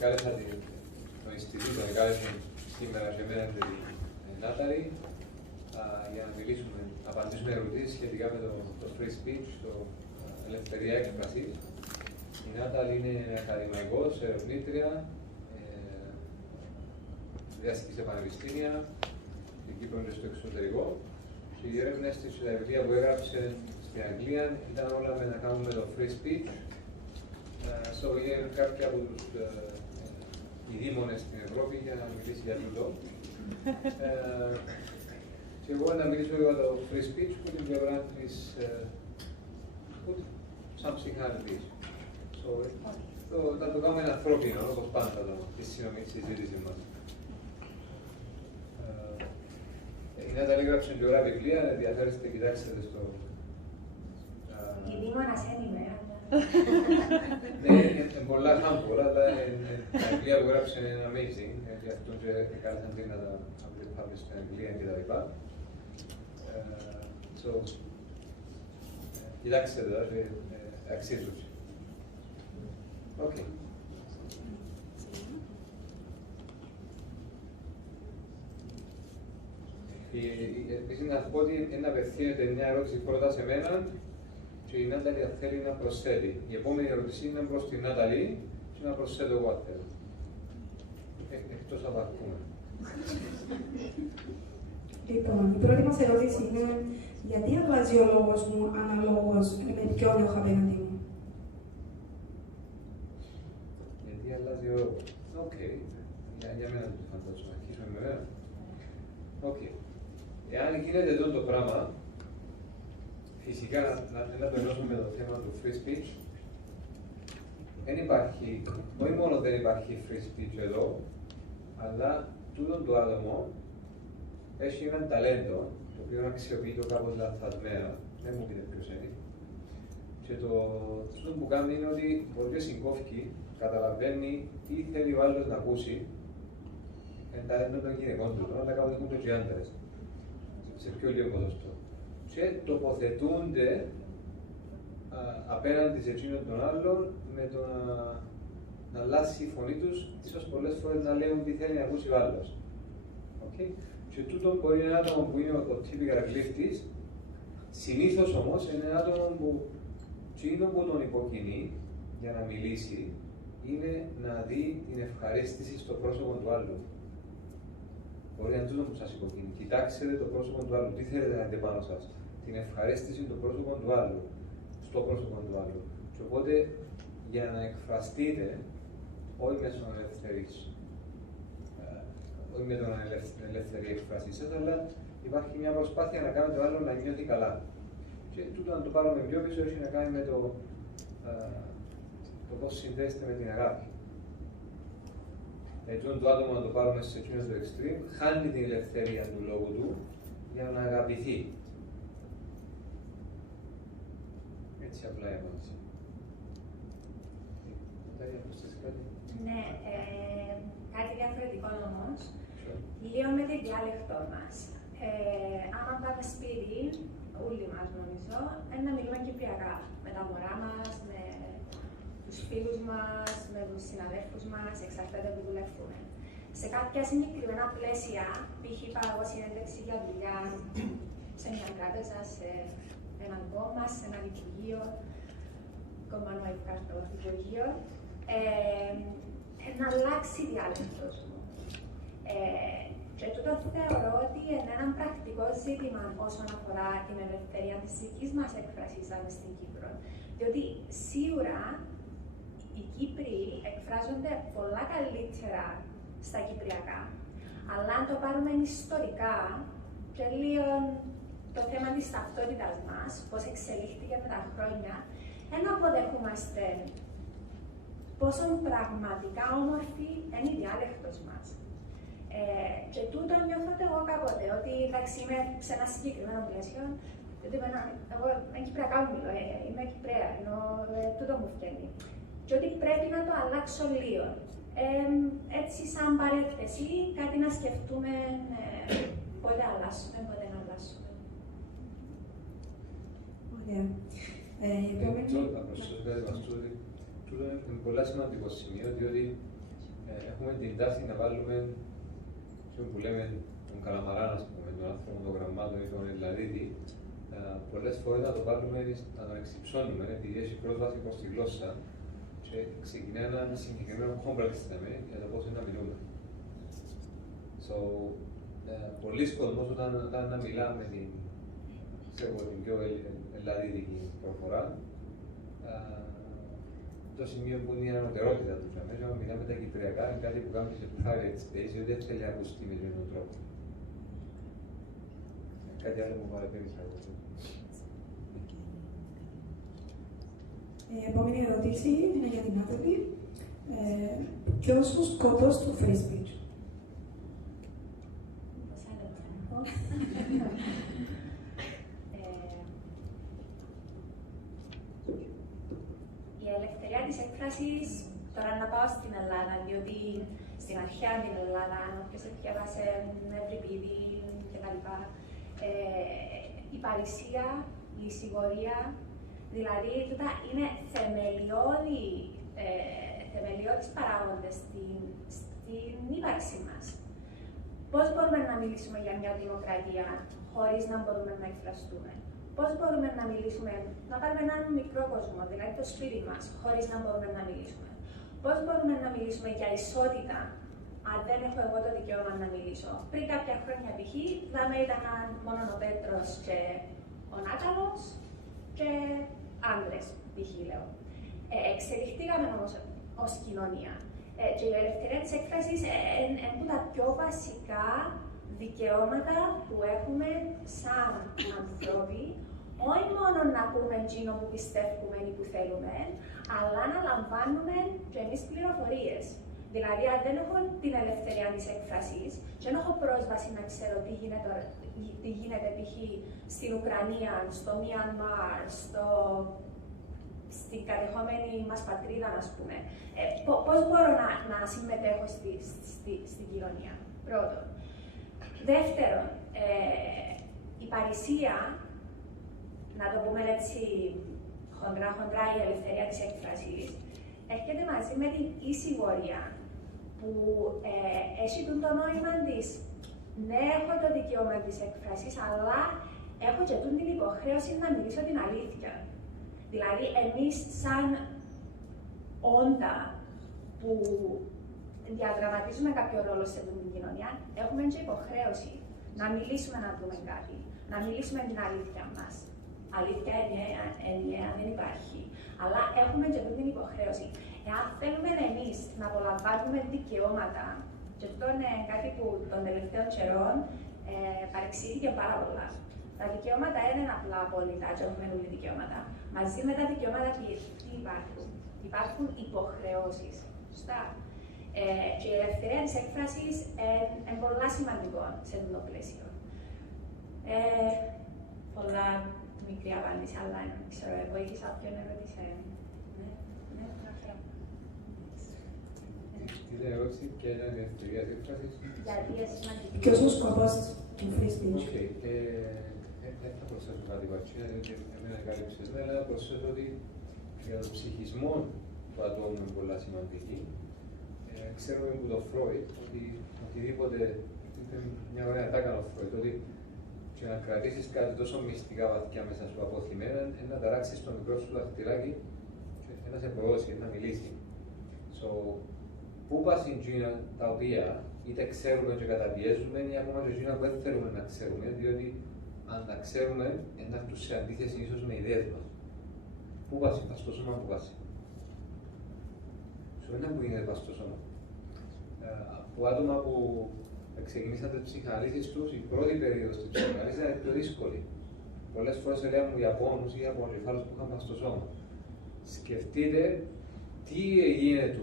κάλεσα το Ινστιτούτο, κάλεσα σήμερα και εμένα την Νάταλη για να μιλήσουμε, να απαντήσουμε ερωτήσεις σχετικά με το free speech, το ελευθερία έκφρασης. Η Νάταλη είναι ακαδημαϊκός, ερευνήτρια, διδάσκει σε πανεπιστήμια, στην Κύπρο και στο εξωτερικό. Και οι έρευνες της, τα βιβλία που έγραψε στην Αγγλία ήταν όλα να κάνουν με το free speech. Είναι κάποιοι από τους ειδήμονες στην Ευρώπη για να μιλήσει για τούτο. Και εγώ να μιλήσω για το free speech που την πλευρά της σαν ψυχαναλυτής. Θα το κάνουμε ανθρώπινο, όπως πάντα στη συζήτηση μας. Η Νάταλη έγραψε και ωραία βιβλία, ενδιαφέρεστε, κοιτάξτε στο... Η Δήμονας ένιμε. Ναι, πολλά χάμπολα, αλλά τα βιβλία που έγραψε είναι amazing, γι' αυτό και κάλεσαν πριν να τα publish στην Αγγλία και τα λοιπά. Κοιτάξτε τα και αξίζουν. Okay. Επίσης να πω ότι να απευθύνεται μια ερώτηση πρώτα σε μένα και η Νάταλη θέλει να προσθέτει. Η επόμενη ερώτηση είναι προς την Νάταλη και να προσθέτω εγώ αν θέλω. Εκτός από ακούμε. Λοιπόν, η πρώτη μας ερώτηση είναι γιατί αλλάζει ο λόγος μου αναλόγως με ποιον έχω απέναντι μου. Γιατί αλλάζει ο λόγος. Οκ. Για μένα το φαντάζομαι. Αρχίσουμε με μένα. Οκ. Εάν γίνεται εδώ το πράγμα, φυσικά να το ενώσουμε με το θέμα του free speech, δεν υπάρχει, όχι μόνο δεν υπάρχει free speech εδώ, αλλά τούτο το άτομο έχει έναν ταλέντο, το οποίο αξιοποιεί το κάπως λανθασμένα, δεν μου πείτε ποιος είναι. Και το που κάνει είναι ότι μπορεί να συγκόφει, καταλαβαίνει τι θέλει ο άλλος να ακούσει, είναι ταλέντο των γυναικών του, αλλά κάπως έχουν και οι άντρες, σε πιο λίγο ποσοστό. Και τοποθετούνται απέναντι σε εκείνον τον άλλον με το να αλλάξει η φωνή τους, ίσως πολλές φορές να λέουν τι θέλει να ακούσει ο άλλος. Okay. Και τούτο μπορεί να είναι ένα άτομο που είναι ο typical γλύφτης, συνήθως όμως είναι ένα άτομο που εκείνο που τον υποκινεί για να μιλήσει είναι να δει την ευχαρίστηση στο πρόσωπο του άλλου. Μπορεί να είναι τούτο που σας υποκινεί. Κοιτάξτε το πρόσωπο του άλλου. Τι θέλετε να δείτε πάνω σας. Την ευχαρίστηση του πρόσωπου του άλλου. Στο πρόσωπο του άλλου. Και οπότε για να εκφραστείτε, όχι μέσω ελευθερής, όχι με την ελεύθερη εκφράση σας, αλλά υπάρχει μια προσπάθεια να κάνετε το άλλο να νιώθει καλά. Και τούτο να το πάρουμε πιο πίσω έχει να κάνει με το πώς συνδέεστε με την αγάπη. Έτσι, το άτομο να το πάρουμε σε εκείνο το extreme, χάνει την ελευθερία του λόγου του για να αγαπηθεί. Έτσι απλά η απάντηση. Νατάλια, προσθέσεις κάτι? Ναι, κάτι διαφορετικό όμως. Λίγο με τη διάλεκτό μας. Άμα πάμε σπίτι, όλοι μας νομίζω, να μιλούμε κυπριακά. Με τα μωρά μας, με τους φίλους μας, με τους συναδέλφους μας, εξαρτάται που δουλεύουμε. Σε κάποια συγκεκριμένα πλαίσια, π.χ. πάω συνέντευξη για δουλειά σε μια τράπεζα, σε έναν κόμμα, σε έναν υπουργείο, κόμμα νόημα κάρτο υπουργείο, να αλλάξει η διάλεκτος μου. Και τούτο θεωρώ ότι είναι ένα πρακτικό ζήτημα όσον αφορά την ελευθερία της δικής μας έκφρασης στην Κύπρο. Διότι σίγουρα οι Κύπροι εκφράζονται πολλά καλύτερα στα κυπριακά. Αλλά αν το πάρουμε ιστορικά και λίγο το θέμα της ταυτότητας μας, πώς εξελίχθηκε με τα χρόνια, δεν αποδεχόμαστε πόσο πραγματικά όμορφη είναι η διάλεκτος μας. Και τούτο νιώθω εγώ κάποτε, ότι εντάξει είμαι σε ένα συγκεκριμένο πλαίσιο, ότι εγώ με κυπριακά μιλώ, είμαι Κυπραία, ενώ τούτο μου φταίνει. Και ότι πρέπει να το αλλάξω λίγο. Έτσι, σαν παρέθεση, κάτι να σκεφτούμε πότε αλλάσουμε, πότε να αλλάσουμε. Ωραία. Να προσθέσω κάτι μας τούτο είναι πολύ σημαντικό σημείο, διότι έχουμε την τάση να βάλουμε αυτό που λέμε τον καλαμαράν, ας πούμε, τον άνθρωπο των γραμμάτων ή τον Ελλαδίτη, πολλές φορές να το βάλουμε, να τον εξυψώνουμε, επειδή έχει πρόσβαση προς τη γλώσσα και ξεκινάει ένα συγκεκριμένο κόμπλεξ για το πώς είναι να μιλούμε. Πολλοί κόσμος όταν να μιλά με την πιο ελλαδίτικη προφορά, το σημείο που είναι η ανωτερότητα του μέσα, όταν μιλάμε τα κυπριακά, είναι κάτι που κάνουμε σε private space, γιατί δεν θέλει να ακουστεί με τον τρόπο. Κάτι άλλο που παραπέμισα. Επόμενη ερώτηση είναι για την Νάταλη. Ποιος ο σκοπός του free speech? Η ελευθερία της έκφρασης, τώρα να πάω στην Ελλάδα, διότι στην αρχαία την Ελλάδα, αν όποιος διάβασε Ευρυπίδη κτλ. Η παρησία, η σιγορία, δηλαδή τούτα είναι θεμελιώδεις παράγοντες στην ύπαρξη μας. Πώς μπορούμε να μιλήσουμε για μια δημοκρατία χωρίς να μπορούμε να εκφραστούμε? Πώς μπορούμε να μιλήσουμε, να πάρουμε έναν μικρό κόσμο, δηλαδή το σπίτι μας, χωρίς να μπορούμε να μιλήσουμε? Πώς μπορούμε να μιλήσουμε για ισότητα, αν δεν έχω εγώ το δικαίωμα να μιλήσω? Πριν κάποια χρόνια π.χ. δάμε ήταν μόνο ο Πέτρος και ο Νάταλος και άντρες, π.χ. λέω. Εξελιχθήκαμε όμως ως κοινωνία. Και η ελευθερία της έκφρασης είναι από τα πιο βασικά δικαιώματα που έχουμε σαν ανθρώποι, όχι μόνο να πούμε εκείνο που πιστεύουμε ή που θέλουμε, αλλά να λαμβάνουμε και εμείς πληροφορίες. Δηλαδή, αν δεν έχω την ελευθερία της έκφρασης και δεν έχω πρόσβαση να ξέρω τι γίνεται π.χ. στην Ουκρανία, στο Μιανμάρ, στην κατεχόμενη μας πατρίδα, ας πούμε, πώς μπορώ να συμμετέχω στην κοινωνία, πρώτον. Δεύτερον, η παρησία, να το πούμε έτσι χοντρά η ελευθερία της έκφρασης, έρχεται μαζί με την ησυγορία, που έχει το νόημα της. Ναι, έχω το δικαίωμα της έκφρασης, αλλά έχω και την υποχρέωση να μιλήσω την αλήθεια. Δηλαδή, εμείς σαν όντα που διαδραματίζουμε κάποιο ρόλο σε αυτή την κοινωνία, έχουμε και υποχρέωση να μιλήσουμε, να πούμε κάτι, να μιλήσουμε την αλήθεια μας. Αλήθεια ενιαία δεν υπάρχει, αλλά έχουμε και την υποχρέωση. Εάν θέλουμε εμείς να απολαμβάνουμε δικαιώματα, και αυτό είναι κάτι που των τελευταίων καιρών παρεξήγηκε πάρα πολλά. Τα δικαιώματα είναι απλά απόλυτα, και έχουμε όλοι δικαιώματα. Μαζί με τα δικαιώματα τι υπάρχουν? Υπάρχουν υποχρεώσεις. Σωστά. Και η ελευθερία της έκφρασης είναι πολύ σημαντικό σε αυτό το πλαίσιο. Πολλά μικρή απάντηση, αλλά δεν ξέρω, βοήθησα ποιον ερώτησε. Ναι, την ερώτηση ποια είναι η ελευθερία της έκφρασης. Γιατί είναι σημαντική. Ποιος ο σκοπός του free speech? Δεν θα προσθέσω κάτι βατσίνα, διότι εμένα κάλυψε, αλλά θα προσθέσω ότι για τον ψυχισμό του ατόμου είναι πολύ σημαντική. Ξέρουμε από τον Φρόιντ ότι οτιδήποτε, μια ωραία τάκα ο Φρόιντ, ότι και να κρατήσεις κάτι τόσο μυστικά βαθιά μέσα σου αποθυμένα, είναι να ταράξεις το μικρό σου δαχτυλάκι και να σε προώσει, να μιλήσει. Πού πας εκείνα τα οποία είτε ξέρουμε και καταπιέζουμε, ή ακόμα και εκείνα που δεν θέλουμε να ξέρουμε, διότι αν τα ξέρουμε, να έρθουν σε αντίθεση ίσως με ιδέες μας. Πού πας, πας στο σώμα, πού πας. Σου είναι που γίνεται πας στο σώμα. Από άτομα που ξεκινήσαν τις ψυχαναλύσεις τους, η πρώτη περίοδος της ψυχαναλύσης ήταν πιο δύσκολη. Πολλές φορές έλεγαν μου Ιαπώνους ή Ιαπωνικεφάλους που είχαν πας στο σώμα. Σκεφτείτε τι γίνεται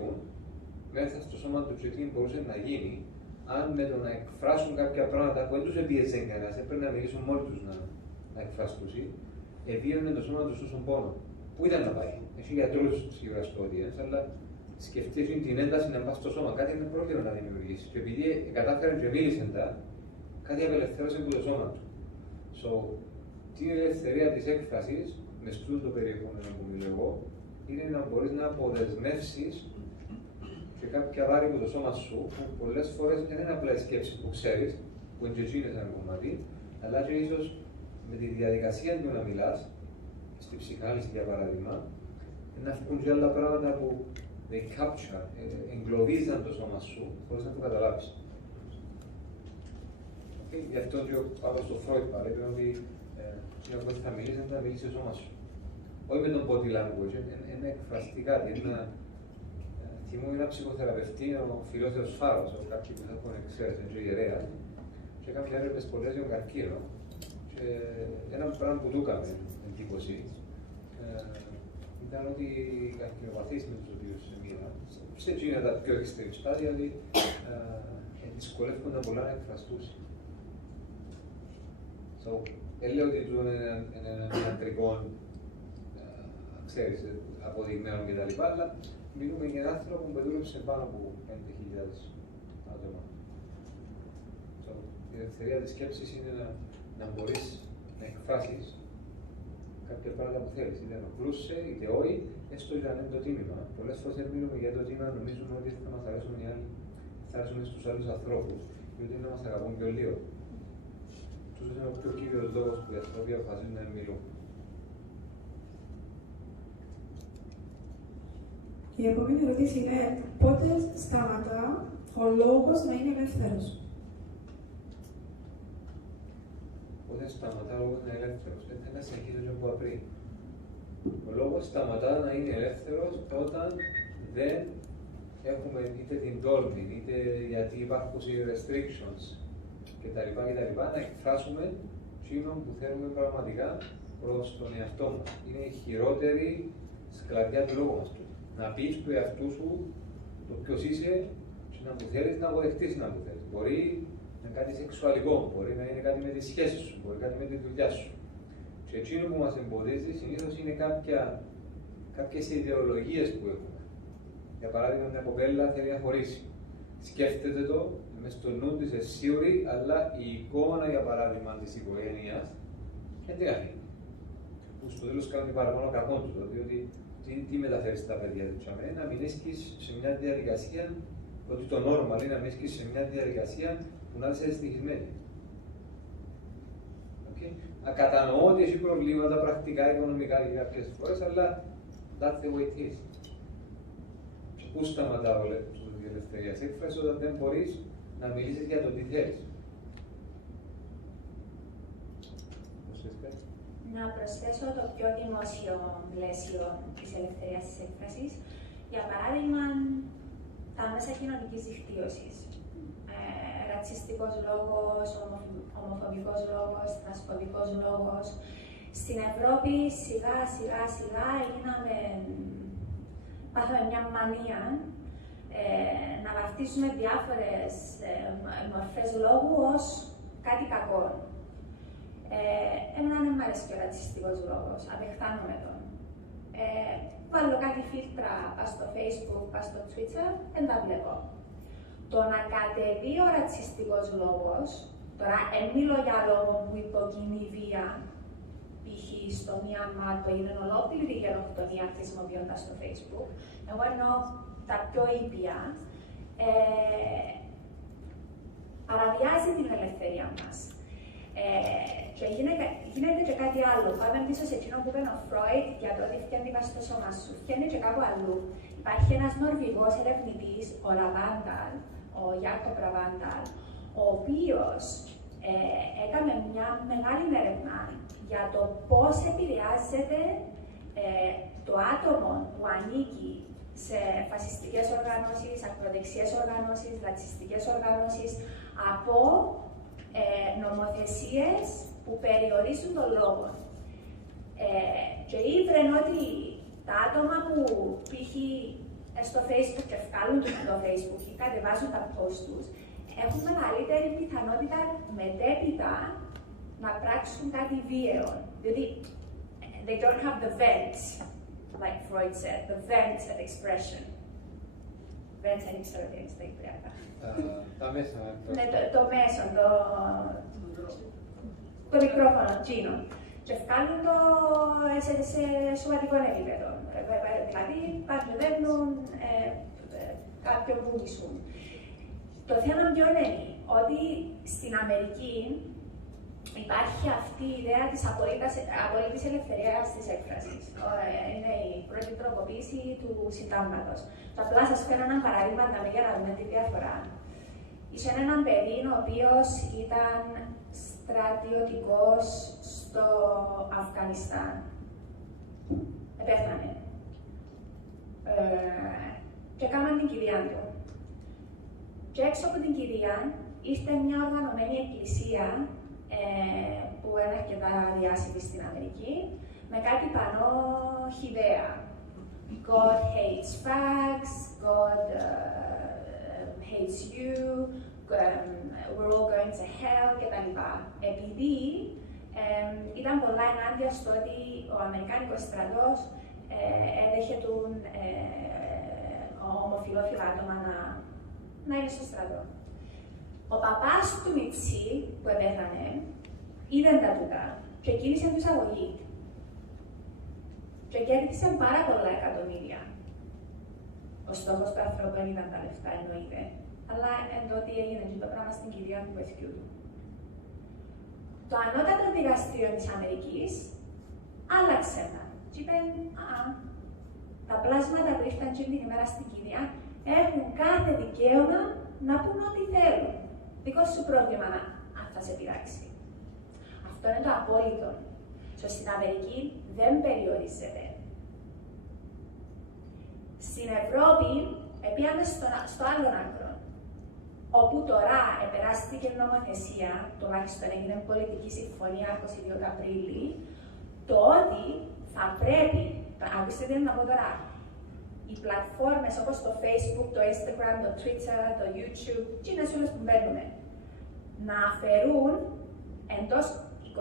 μέσα στο σώμα του και τι μπορούσε να γίνει αν με το να εκφράσουν κάποια πράγματα που δεν τους επίεζε κανένας, έπρεπε να μιλήσουν μόνοι τους να εκφραστούν, επίενε το σώμα τους στον πόνο. Πού ήταν να πάει? Έχει γιατρούς σίγουρα στο audience, αλλά σκεφτείτε την ένταση να πάει στο σώμα. Κάτι είναι πρόκειται να δημιουργήσει. Και επειδή κατάφεραν και μίλησαν τα, κάτι απελευθέρωσε από το σώμα του. Την ελευθερία της έκφρασης, με στου το περιεχόμενο που μιλώ εγώ, είναι να μπορείς να αποδεσμεύσεις και κάποια βάρη από το σώμα σου που πολλές φορές δεν είναι απλά η σκέψη που ξέρεις, που είναι και εκείνες ένα κομμάτι, αλλά και ίσως με τη διαδικασία του να μιλάς, στη ψυχανάλυση για παράδειγμα, να βγουν και άλλα πράγματα που they capture, εγκλωβίζαν το σώμα σου χωρίς να το καταλάβεις. Γι' αυτό και ο Παύλος στο Φρόιντ παρέπει ότι όταν θα μιλήσει, δεν θα μιλήσει το σώμα σου. Όχι με τον body language, είναι εκφραστικά. Θυμούμαι ένα ψυχοθεραπευτή, ο Φιλόθεος Φάρος, κάποιοι που θα έχουν ξέρεις, είναι και ιερέας, και έκανε έρευνες πολλές για τον καρκίνο. Και ένα πράγμα που του έκανε εντύπωση ήταν ότι οι καρκινοπαθείς με τους οποίους μίλα, σε εκείνα τα πιο extreme στάδια, ότι δυσκολεύονταν πολλά να εκφραστούν. Δεν λέω ότι ζουν έναν ιατρικό, ξέρεις, αποδειγμένο κτλ. Αλλά μιλούμε για έναν άνθρωπο που δούλεψε πάνω από 5.000 άτομα. Η ελευθερία της σκέψης είναι να μπορείς να εκφράσεις κάποια πράγματα που θέλεις. Είτε ενοχλούσε, είτε όχι, έστω για να είναι το τίμημα. Πολλές φορές δεν μιλούμε για το τίμημα, νομίζουμε ότι θα μας αρέσουν οι άλλοι, θα αρέσουν στους άλλους ανθρώπους, γιατί να μας αγαπούν πιο λίγο. Αυτός είναι ο πιο κύριος λόγος που οι άνθρωποι αποφασίζουν να μιλούν. Η επόμενη ερώτηση είναι πότε σταματά ο λόγος να είναι ελεύθερος. Πότε σταματά ο λόγος να είναι ελεύθερος. Θα συνεχίσω και από πριν. Ο λόγος σταματά να είναι ελεύθερος όταν δεν έχουμε είτε την τόλμη, είτε γιατί υπάρχουν restrictions κτλ. Να εκφράσουμε εκείνο που θέλουμε πραγματικά προς τον εαυτό μας. Είναι η χειρότερη σκλαβιά του λόγου μας. Να πεις του εαυτού σου το ποιος είσαι και να που θέλεις να αποδεχτείς να που θέλεις. Μπορεί να είναι κάτι σεξουαλικό, μπορεί να είναι κάτι με τις σχέσεις σου, μπορεί κάτι με τη δουλειά σου. Και εκείνο που μας εμποδίζει συνήθως είναι κάποιες ιδεολογίες που έχουμε. Για παράδειγμα, μια κοπέλα θέλει να χωρίσει. Σκέφτεται το, μες στο νου της σίγουρη, αλλά η εικόνα, για παράδειγμα, της οικογένειας δεν την αφήνει. Που στο τέλος κάνει παραπάνω κακό του, διότι τι μεταφέρει στα παιδιά του, να μην έσχεις σε μια διαδικασία, ότι το normal είναι να μην έσχεις σε μια διαδικασία που να είσαι δυστυχισμένη. Ακατανοώ ότι έχει προβλήματα πρακτικά, οικονομικά και κάποιες φορές, αλλά that's the way it is. Πού σταματάω η ελευθερία έκφραση όταν δεν μπορείς να μιλήσεις για το τι θέλεις. Να προσθέσω το πιο δημόσιο πλαίσιο της ελευθερίας της έκφρασης. Για παράδειγμα, τα μέσα κοινωνικής δικτύωσης. Ρατσιστικός λόγος, ομοφοβικός λόγος, τρανσφοβικός λόγος. Στην Ευρώπη σιγά σιγά πάθαμε μια μανία να βαφτίσουμε διάφορες μορφές λόγου ως κάτι κακό. Εμένα δεν μ' αρέσει και ο ρατσιστικός λόγος, απεχθάνομαι τον. Βάλω κάτι φίλτρα στο Facebook, στο Twitter, δεν τα βλέπω. Το να κατεβεί ο ρατσιστικός λόγος, τώρα μιλώ για λόγο που υποκινεί βία, π.χ. στο Μιανμάρ που έγινε ολόκληρη γενοκτονία χρησιμοποιώντας το Facebook, εγώ εννοώ τα πιο ήπια, παραβιάζει την ελευθερία μας. Και γίνεται και κάτι άλλο. Πάμε πίσω σε εκείνο που είπε ο Φρόιντ για το ότι φτιάχνει μέσα στο σώμα σου. Φτιάχνει και κάπου αλλού. Υπάρχει ένας Νορβηγός ερευνητής, ο Ραβάνταλ, ο Γιάκοπ Ραβάνταλ, ο οποίος έκανε μια μεγάλη έρευνα για το πώς επηρεάζεται το άτομο που ανήκει σε φασιστικές οργανώσεις, ακροδεξιές οργανώσεις, ρατσιστικές οργανώσεις, από νομοθεσίες που περιορίζουν τον λόγο. Και ήβρεν ότι τα άτομα που π.χ. στο Facebook και βγάλουν το Facebook ή κατεβάζουν τα post τους, έχουν μεγαλύτερη πιθανότητα μετέπειτα να πράξουν κάτι βίαιο. Διότι they don't have the vent, like Freud said, the vent of expression. Vent δεν ξέρω τι είναι στα Κυπριακά. Τα μέσα. Ναι, το μέσο, το μικρόφωνο, τζίνο. Και βγάλουν το σε σωματικό επίπεδο. Δηλαδή, παθιοδεύουν κάποιον που μισούν. Το θέμα ποιο είναι, ότι στην Αμερική υπάρχει αυτή η ιδέα της απολύτης ελευθερίας της έκφρασης. Είναι η πρώτη τροποποίηση του συντάγματος. Απλά σας φέρω ένα παράδειγμα για να δούμε τη διαφορά. Είχε έναν παιδί ο οποίος ήταν στρατιωτικός στο Αφγανιστάν. Πέθανε. Και έκαναν την κηδεία του. Και έξω από την κηδεία ήρθε μια οργανωμένη εκκλησία που είναι αρκετά διάσημη στην Αμερική, με κάτι πανό χυδαία. God hates fags, God hates you, we're all going to hell κτλ. Επειδή ήταν πολλά ενάντια στο ότι ο Αμερικάνικος στρατός έδεχε τον ομοφυλόφιλα άτομα να είναι στο στρατό. Ο παπάς του Μιτσί που επέθανε είδε τα τούτα και κίνησε την εισαγωγή. Και κέρδισε πάρα πολλά εκατομμύρια. Ο στόχος του ανθρώπου δεν ήταν τα λεφτά, εννοείται. Αλλά εν τότε έγινε και το πράγμα στην κηδεία του παιδιού του. Το ανώτατο δικαστήριο της Αμερικής άλλαξε τα. Και είπε, τα πλάσματα που ήρθαν και την ημέρα στην κηδεία έχουν κάθε δικαίωμα να πούν ό,τι θέλουν. Δικό σου πρόβλημα αν θα σε πειράξει. Αυτό είναι το απόλυτο. Στην Αμερική δεν περιορίζεται. Στην Ευρώπη πήγαμε στο άλλο άκρο, όπου τώρα επεράστηκε νομοθεσία, τουλάχιστον έγινε πολιτική συμφωνία 22 Απρίλη, το ότι θα πρέπει, ακούστε τι να πω τώρα, οι πλατφόρμες όπως το Facebook, το Instagram, το Twitter, το YouTube, τι είναι όλες που μπαίνουμε, να αφαιρούν εντός 24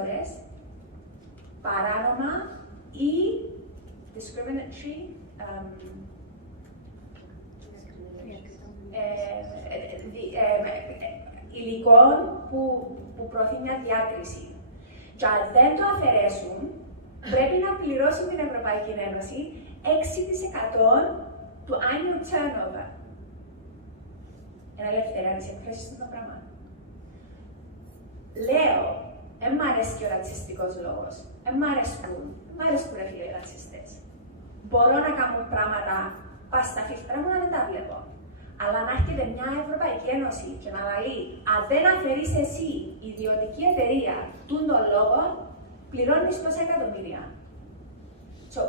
ώρες παράνομα ή discriminatory υλικών που προωθεί μια διάκριση. Και αν δεν το αφαιρέσουν, πρέπει να πληρώσουν την Ευρωπαϊκή Ένωση 6% του annual turnover. Ένα ελευθερία της εκφράσης είναι το πράγμα. Λέω, δεν μ' αρέσει και ο ρατσιστικός λόγος. Δεν μ' αρέσκουν ρε φίλοι οι ρατσιστές. Μπορώ να κάνω πράγματα πας στα φίλτρα μου να μην τα βλέπω. Αλλά να έρχεται μια Ευρωπαϊκή Ένωση και να λέει, αν δεν αφαιρείς εσύ η ιδιωτική εταιρεία τούν των λόγων, πληρώνεις τόσα εκατομμύρια.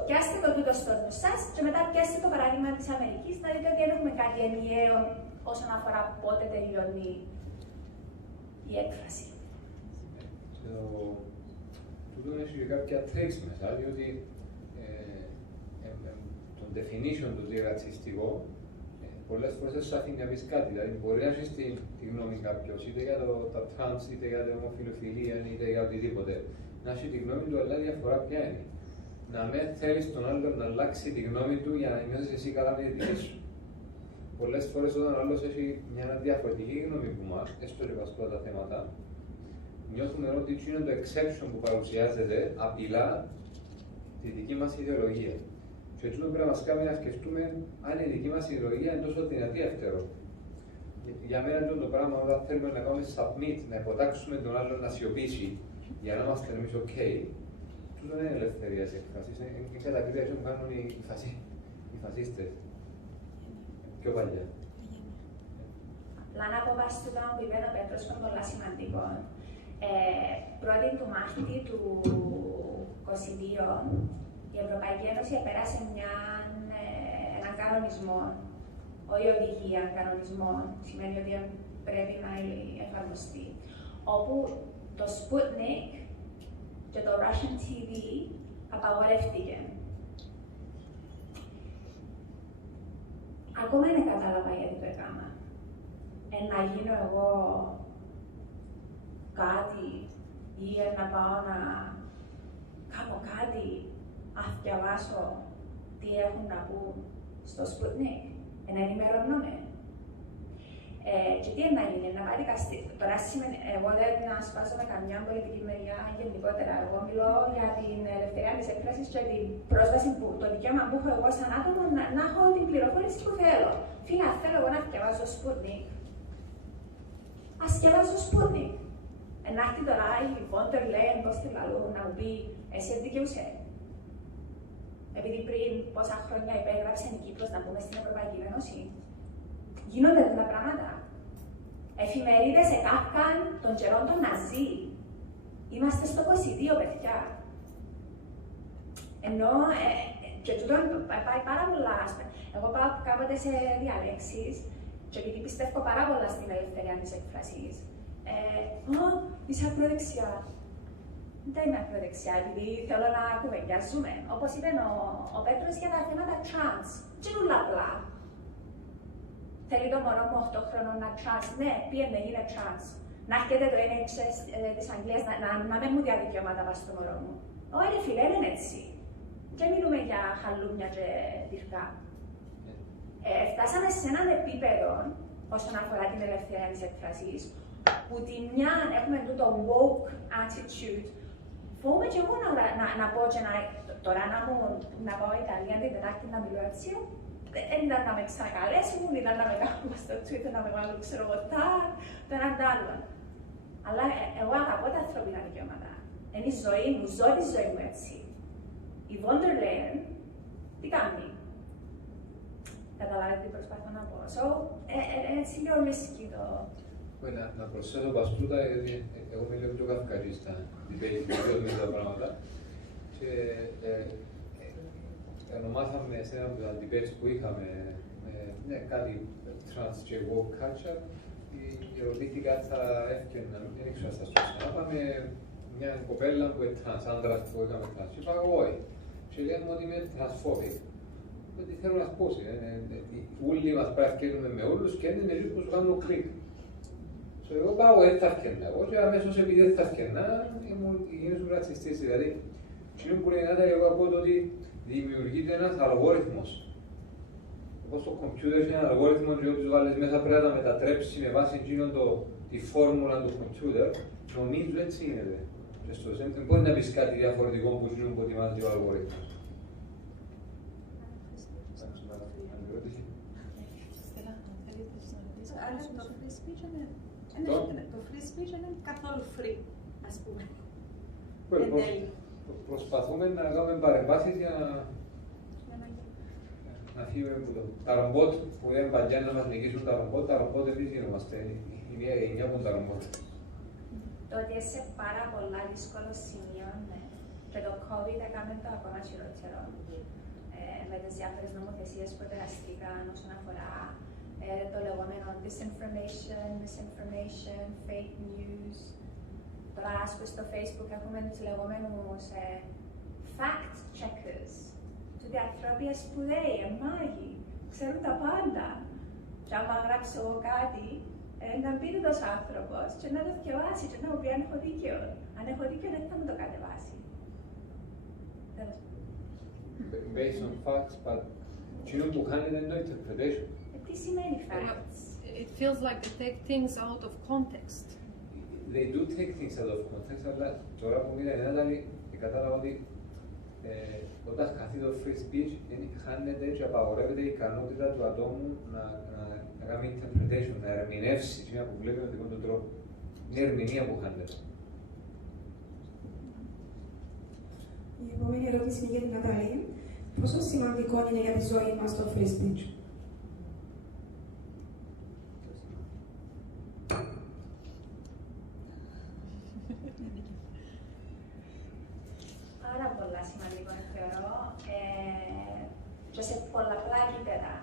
Πιάστε το τούτο στο νου σας και μετά πιάστε το παράδειγμα της Αμερικής να δείτε ότι δεν έχουμε κάτι ενιαίο όσον αφορά πότε τελειώνει η έκφραση. Τούτο έχει και κάποια tricks μέσα, διότι το definition του τι ρατσιστικό πολλές φορές δεν σου αφήνει να πεις κάτι. Δηλαδή, μπορεί να έχεις τη γνώμη κάποιος, είτε για τα trans, είτε για την ομοφιλοφιλία, είτε για οτιδήποτε. Να έχει τη γνώμη του, αλλά η διαφορά ποια είναι. Να μην θέλεις τον άλλον να αλλάξει τη γνώμη του για να νιώσεις εσύ καλά με τη δική σου. Πολλές φορές όταν ο άλλος έχει μια διαφορετική γνώμη που μας, έστω και πας τα θέματα, νιώθουμε ότι είναι το exception που παρουσιάζεται απειλά τη δική μας ιδεολογία. Και έτσι πρέπει να μας κάνει να σκεφτούμε αν η δική μας ιδεολογία είναι τόσο δυνατή εύτερο. Για μένα αυτό το πράγμα, όταν θέλουμε να κάνουμε submit, να υποτάξουμε τον άλλον να σιωπήσει για να είμαστε εμείς OK, τούτο δεν είναι ελευθερία της έκφρασης. Είναι κατακρίτες που κάνουν οι φασίστες. Πιο παλιά. Απλά να πω βάσει του που είπε ο Πέτρος, είναι πολύ σημαντικό. Πρώτη του μάχητη του 22, η Ευρωπαϊκή Ένωση επέρασε έναν κανονισμό, όχι οδηγία, κανονισμό, σημαίνει ότι πρέπει να εφαρμοστεί, όπου το Sputnik και το Russian TV απαγορεύτηκε. Ακόμα δεν κατάλαβα γιατί το έκανα. Να γίνω εγώ κάτι ή να πάω να κάνω κάτι, να διαβάσω τι έχουν να πούν στο Sputnik, να ενημερώνομαι. Και τι να γίνει, να πάει δικαστήριο. Τώρα σημαίνει, εγώ δεν ασπάζω με καμιά πολιτική μεριά γενικότερα. Εγώ μιλώ για την ελευθερία της έκφρασης και την πρόσβαση, το δικαίωμα που έχω εγώ σαν άτομο να έχω την πληροφόρηση που θέλω. Φίλε, αν θέλω εγώ να διαβάζω Sputnik, ας διαβάζω Sputnik. Να έρθει τώρα η Βόντερ Λέιν, πώς τη λαλούν, να μου πει, εσύ δικαιούσε. Επειδή πριν πόσα χρόνια υπέγραψε η Κύπρος να μπούμε στην Ευρωπαϊκή Ένωση. Γίνονται αυτά τα πράγματα. Εφημερίδες εκάφκαν των καιρών των Ναζί. Είμαστε στο 22, παιδιά. Ενώ και τούτο πάει πάρα πολλά. Εγώ πάω κάποτε σε διαλέξεις και επειδή πιστεύω πάρα πολλά στην ελευθερία της έκφρασης. Είσαι ακροδεξιά. Δεν είμαι ακροδεξιά, επειδή θέλω να κουβεντιάζουμε. Όπως είπε ο Πέτρος για τα θέματα trans. Τι είναι όλα απλά. Θέλει το μωρό μου 8 χρόνων να trans. Ναι, πήγαινε, είναι trans. Να έρχεται το NHS της Αγγλίας να μην μου δει δικαιώματα βάσει στο μωρό μου. Όχι, φίλε, είναι έτσι. Και μιλούμε για χαλούμια και τυρκά. Φτάσαμε σε έναν επίπεδο όσον αφορά την ελευθερία της έκφρασης, που τη μια έχουμε το woke attitude. Φοβούμαι και εγώ να πω και τώρα να πάω Ιταλία την Τετάρτη να μιλώ έτσι. Δεν ήταν να με ξανακαλέσουν, ήταν να με κάνουν στο Twitter, να με βάλουν ξέρω εγώ το έναν τ' άλλον. Αλλά εγώ αγαπώ τα ανθρώπινα δικαιώματα. Είναι η ζωή μου, ζω τη ζωή μου έτσι. Η Βόντερ Λέιν, τι κάνει. Καταλάβετε τι προσπαθώ να πω. Έτσι λίγο ρίσκει το... Να προσθέσω παστούτα, γιατί εγώ είμαι λίγο πιο καυκαρίστα, με τα πράγματα. Και ονομάσαμε σε ένα από τα debates που είχαμε κάτι trans και woke culture. Ερωτήθηκα θα έφτιανα, δεν ήξερα στα σωστά. Πάμε μια κοπέλα που είναι trans, άντρας που είχαμε trans. Και είπα όχι. Και λέμε ότι είμαι transphobic. Ότι θέλω να πω, όλοι μας πρέπει να φτιάχνουμε με όλους και είναι λίγο που σου κάνουν κλικ. Εγώ πάω, δεν θα φτιάχνα εγώ και αμέσως επειδή δεν θα φτιάχνα, γίνεσαι ρατσιστής. Δηλαδή, εκείνο που λέει Νάτα, εγώ ακούω ότι δημιουργείται ένας αλγόριθμος. Όπως το κομπιούτερ έχει έναν αλγόριθμο και ό,τι βάλεις μέσα πρέπει να τα μετατρέψει με βάση εκείνο τη φόρμουλα του κομπιούτερ. Νομίζω έτσι γίνεται. Και στο σέντρο δεν μπορεί να πεις κάτι διαφορετικό που εκείνο που ετοιμάζει ο αλγόριθμος. Το free speech είναι καθόλου free, ας πούμε. Προσπαθούμε να κάνουμε παρεμβάσεις για να φύγουμε από το. Τα ρομπότ που είναι παλιά να μας νικήσουν τα ρομπότ εμείς γινόμαστε. Η μία γενιά που τα ρομπότ. Το ότι είσαι πάρα πολλά δύσκολο σημείο, ναι. Και το COVID έκαμε το ακόμα χειρότερο. Με τις διάφορες νομοθεσίες που επεραστήκαν όσον αφορά το λεγόμενο disinformation, misinformation, fake news. Τώρα, ας πούμε, στο Facebook έχουμε τους λεγόμενους fact checkers. Τούτοι άνθρωποι σπουδαίοι, μάγοι, ξέρουν τα πάντα. Και άμα γράψω εγώ κάτι, να μπει τόσο άνθρωπος και να το διαβάσει και να μου πει αν έχω δίκιο. Αν έχω δίκιο, δεν θα μου το κατεβάσει. Based on facts, but εκείνο που κάνει δεν είναι interpretation. Τι σημαίνει facts? It feels like they take things out of context. They do take things out of context, αλλά τώρα που μιλάει η Νάταλη, κατάλαβα ότι όταν χαθεί το free speech, χάνεται και απαγορεύεται η ικανότητα του ατόμου να κάνει interpretation, να ερμηνεύσει την που βλέπει με δικό τον τρόπο. Είναι η ερμηνεία που χάνεται. Η επόμενη ερώτηση είναι για την Ναταλή. Πόσο σημαντικό είναι για τη ζωή μας το free speech? Πάρα πολλά σημαντικό θεωρώ και σε πολλαπλά επίπεδα.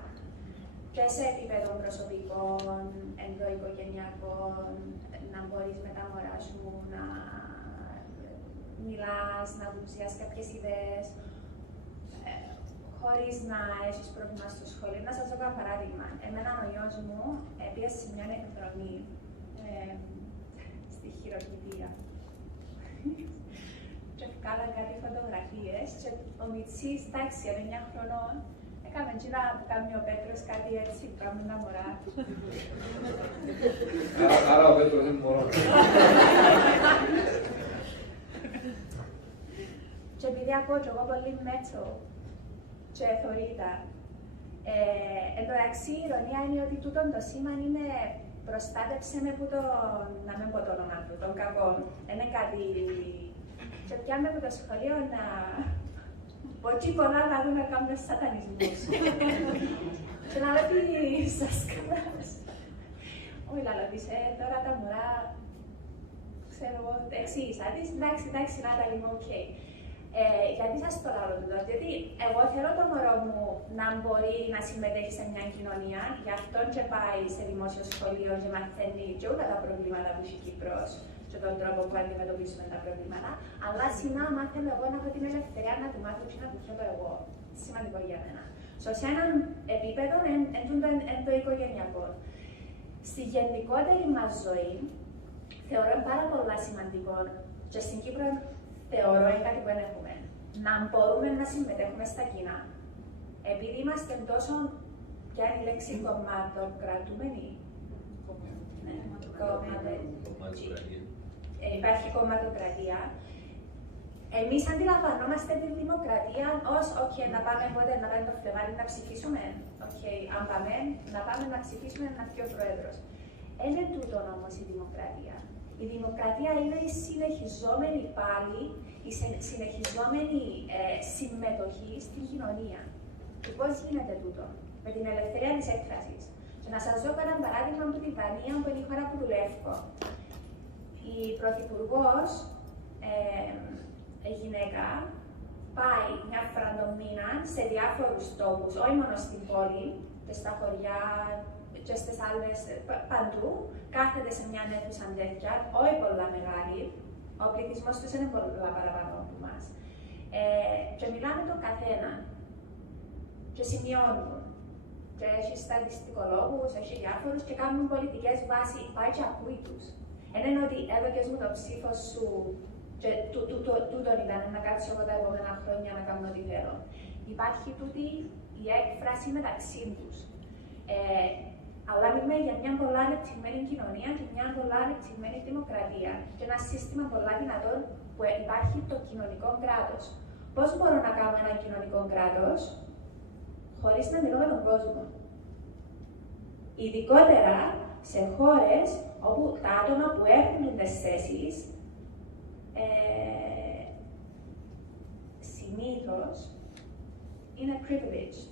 Και σε επίπεδο προσωπικών, ενδοοικογενειακών, να μπορείς με τα μωρά σου να μιλάς, να δημοσιάσεις κάποιες ιδέες, χωρίς να έχεις πρόβλημα στο σχολείο. Να σας δώσω ένα παράδειγμα. Εμένα ο γιος μου πήγε σε μια εκδρομή στη χειρουργία. Και βγάλαν κάτι φωτογραφίες και ο Μιτσής, εντάξει, 9 χρονών, έκαμε εκείνα που κάνει ο Πέτρος κάτι έτσι, που κάνουν τα μωρά. Άρα ο Πέτρος είναι μωρό. Και επειδή ακούω και εγώ πολύ μέτσο και θωρίδα, Εν τω μεταξύ, η ειρωνία είναι ότι τούτο το σήμα είναι προστάτεψε με που το, να μην πω το όνομα του, τον κακό. Είναι κάτι... Και πιάμε από το σχολείο να... Ποτσί πολλά να δούμε κάποιους σατανισμούς. Και να λέω τι σας κάνας. Όχι, λαλό της, τώρα τα μωρά, ξέρω εγώ, εξήγησα της, εντάξει, Νάταλη μου, οκ. Γιατί σας το λέω τούτο, διότι εγώ θέλω το μωρό μου να μπορεί να συμμετέχει σε μια κοινωνία, γι' αυτό και πάει σε δημόσιο σχολείο και μαθαίνει και όλα τα προβλήματα που έχει η Κύπρος και τον τρόπο που αντιμετωπίζουμε τα προβλήματα, αλλά σήμερα μάθαμε εγώ να έχω την ελευθερία να του μάθω και να του θέλω εγώ. Σημαντικό για μένα. Σε έναν επίπεδο εν το οικογενειακό. Στη γενικότερη μας ζωή, θεωρώ πάρα πολύ σημαντικό και στην Κύπρο θεωρώ είναι κάτι που δεν έχουμε. Να μπορούμε να συμμετέχουμε στα κοινά. Επειδή είμαστε τόσο, ποια είναι η λέξη, κομματοκρατούμενοι. Υπάρχει κομματοκρατία. Εμείς αντιλαμβανόμαστε τη δημοκρατία ως να πάμε πότε να πάμε το Φλεβάρι να ψηφίσουμε. Αν πάμε, να πάμε να ψηφίσουμε ένα πιο πρόεδρος. Είναι τούτο όμως η δημοκρατία. Η δημοκρατία είναι η συνεχιζόμενη πάλι, η συνεχιζόμενη συμμετοχή στην κοινωνία. Και πώς γίνεται τούτο, με την ελευθερία της έκφρασης. Και να σας δώσω ένα παράδειγμα από την Δανία, που είναι η χώρα που δουλεύω. Η Πρωθυπουργός, η γυναίκα, πάει μια φορά το μήνα σε διάφορους τόπους, όχι μόνο στην πόλη, και στα χωριά, και στις άλλες, παντού, κάθεται σε μια αίθουσα τέτοια, όχι πολλά μεγάλη, ο πληθυσμός τους είναι πολλά παραπάνω από εμάς. Και μιλάμε τον καθένα. Και σημειώνουν. Και έχει στατιστικολόγους, έχει διάφορους και κάνουν πολιτικές βάσεις. Πάει και ακούει τους. Είναι ότι έδωκες μου το ψήφο σου και τούτον ήταν να κάτσω εγώ τα επόμενα χρόνια να κάνω ό,τι θέλω. Υπάρχει τούτη η έκφραση μεταξύ τους. Αλλά μιλούμε για μια πολλά ανεπτυγμένη κοινωνία και μια πολλά ανεπτυγμένη δημοκρατία. Και ένα σύστημα πολλά δυνατό που υπάρχει το κοινωνικό κράτος. Πώς μπορώ να κάνω ένα κοινωνικό κράτος χωρίς να μιλώ με τον κόσμο. Ειδικότερα σε χώρες όπου τα άτομα που έχουν τις θέσεις συνήθως είναι privileged.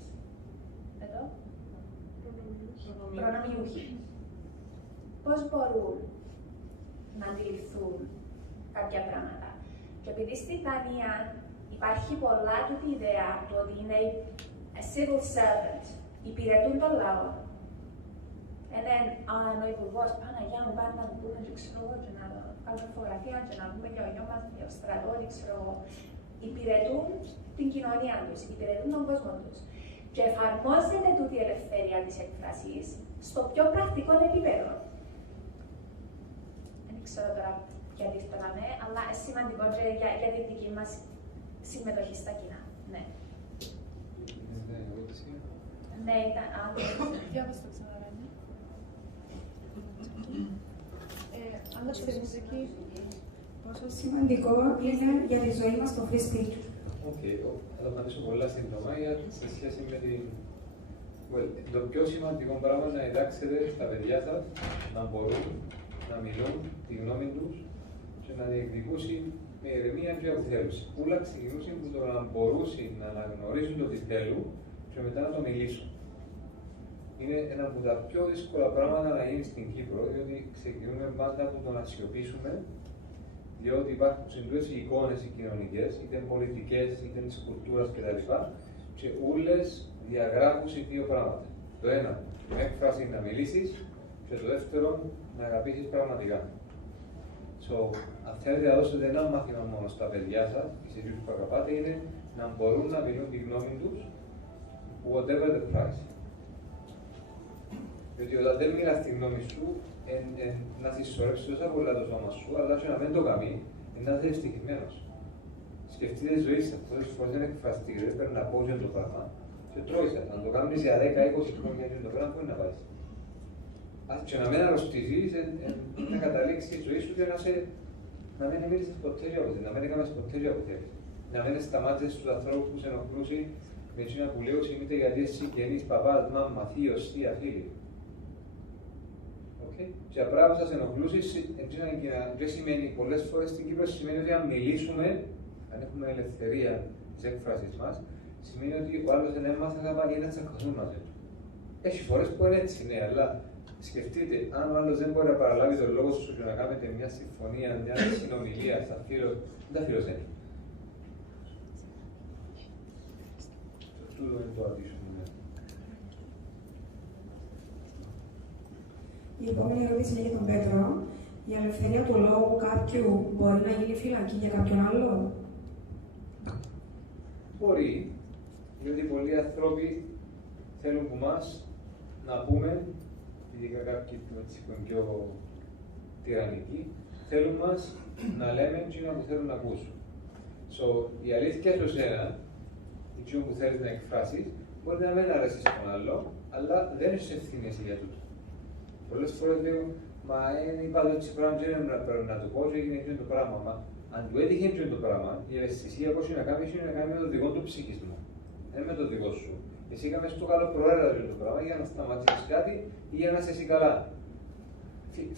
Εδώ. Προνομιούχοι. Πώς μπορούν να αντιληφθούν κάποια πράγματα. Και επειδή στη Δανία υπάρχει πολλά τούτη ιδέα του ότι είναι a civil servant, υπηρετούν τον λαό. Ενώ ο υπουργός, Παναγιά μου, πάνε να του πούμε και ξέρω εγώ και να κάνουμε φωτογραφία και να πούμε για ο γιο μας, για ο στρατό, ξέρω εγώ. Υπηρετούν την κοινωνία τους, υπηρετούν τον κόσμο τους. Και εφαρμόζεται τούτη η ελευθερία της έκφρασης στο πιο πρακτικό επίπεδο. Δεν ξέρω τώρα γιατί φτάναμε, αλλά είναι σημαντικό για την δική μας συμμετοχή στα κοινά. Ναι. Ναι, ήταν άλλο. Διάβασε το ξανά, ναι. Άννα, στη μουσική. Πόσο σημαντικό είναι για τη ζωή μας το free speech. Θα απαντήσω πολλά σύντομα σε σχέση με την... το πιο σημαντικό πράγμα είναι να διδάξετε στα παιδιά σας να μπορούν να μιλούν τη γνώμη τους και να διεκδικούσουν με ηρεμία και αποθέλωση. Όλα ξεκινούσαν που το να μπορούν να αναγνωρίσουν το τι θέλουν και μετά να το μιλήσουν. Είναι ένα από τα πιο δύσκολα πράγματα να γίνει στην Κύπρο, διότι ξεκινούμε πάντα από το να σιωπήσουμε, διότι υπάρχουν συντούες εικόνες οι κοινωνικές, είτε πολιτικές, είτε της κουλτούρας κτλ. Και όλες διαγράφουν οι δύο πράγματα. Το ένα, με έκφραση να μιλήσεις, και το δεύτερο, να αγαπήσεις πραγματικά. Αν θέλετε να δώσετε ένα μάθημα μόνο στα παιδιά σας, σε εκείνους που αγαπάτε, είναι να μπορούν να μιλούν τη γνώμη τους, whatever the price. Διότι όταν δεν μιλάς τη γνώμη σου, να συσσωρεύσεις τόσα πολλά το σώμα σου, αλλά και να μην το κάνει, να είσαι ευτυχισμένος. Σκεφτείτε τη ζωή σας, πολλές φορές είναι εκφραστήρες, πρέπει να πω για το πράγμα και τρώεις. Αν το κάνεις για 10-20 χρόνια και το πράγμα, πού είναι να πάει. Και να μην αρρωστηθείς, να καταλήξει η ζωή σου και να μην μίλησες ποτέ για ποτέ, να μην έκανες ποτέ για ποτέ. Να μην σταμάτησες στους ανθρώπους που σε ενοχλούσαν με εκείνα που λέω σημείται γιατί εσύ γεννείς παπάς, μάμα, θείος, θεία, φίλοι. Και απλά που σας ενοχλούσει, δεν σημαίνει πολλές φορές στην Κύπρο σημαίνει ότι αν μιλήσουμε, αν έχουμε ελευθερία της έκφρασης μας, σημαίνει ότι ο άλλος δεν έμαθε θα πάει να τσακωθούν μαζί του. Έχει φορές που είναι έτσι, ναι, αλλά σκεφτείτε, αν ο άλλος δεν μπορεί να παραλάβει τον λόγο σου και να κάνετε μια συμφωνία, μια συνομιλία, σαν φίλο, δεν τα φιλοζένει. Τούτο είναι το αντίστοιχο. Η επόμενη ερώτηση είναι για τον Πέτρο. Η ελευθερία του λόγου κάποιου μπορεί να γίνει φυλακή για κάποιον άλλο? Μπορεί, διότι πολλοί άνθρωποι θέλουν από εμάς να πούμε, ειδικά κάποιοι που είναι πιο τυραννικοί, θέλουν μας να λέμε εκείνα που θέλουν να ακούσουν. Η αλήθεια του σένα, εκείνο που θέλεις να εκφράσεις, μπορεί να μην αρέσει στον άλλο, αλλά δεν έχεις ευθύνη για τούτο. Πολλές φορές λέω, μα είπα το έτσι πράγμα και δεν πρέπει να το πω και έγινε εκείνο το πράγμα. Μα αν του έτυχε εκείνο το πράγμα, η ευαισθησία πώς είναι να κάνει με το δικό του ψυχισμό, δεν με το δικό σου. Εσύ έκαμε στο καλό προαίρετα το πράγμα για να σταματήσεις κάτι ή για να είσαι εσύ καλά.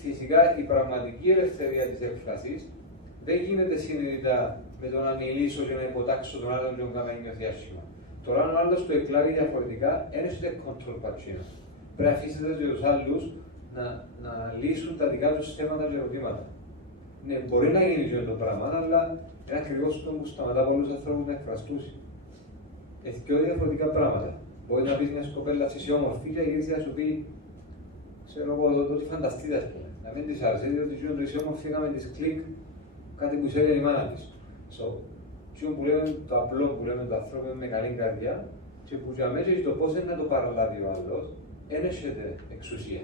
Φυσικά η πραγματική ελευθερία της έκφρασης δεν γίνεται συνειδητά με το να μιλήσω και να υποτάξω τον άλλον και να κάνω νιώθει άσχημα. Τώρα, αν ο άλλος το εκλάβει διαφορετικά, δεν έχετε control πατσίνα. Πρέπει να αφήσετε τους άλλους να λύσουν τα δικά τους θέματα και ερωτήματα. Ναι, μπορεί να γίνει και το πράγμα, αλλά είναι ακριβώς το που σταματά πολλούς ανθρώπους να εκφραστούν. Έχει πιο διαφορετικά πράγματα. Μπορεί να πεις μια κοπέλα είσαι όμορφη και γυρίζει να σου πει, ξέρω εγώ, ότι φανταστείτε, ας πούμε. Να μην της άρεσε, διότι το είσαι όμορφη, έκαμε της κλικ κάτι που ξέρει η μάνα της. Που λέμε το απλό που λέμε το ανθρώπο με καλή καρδιά και που για μέσα το πώς είναι να το παραλάβει ο άλλος, δεν έχετε εξουσία.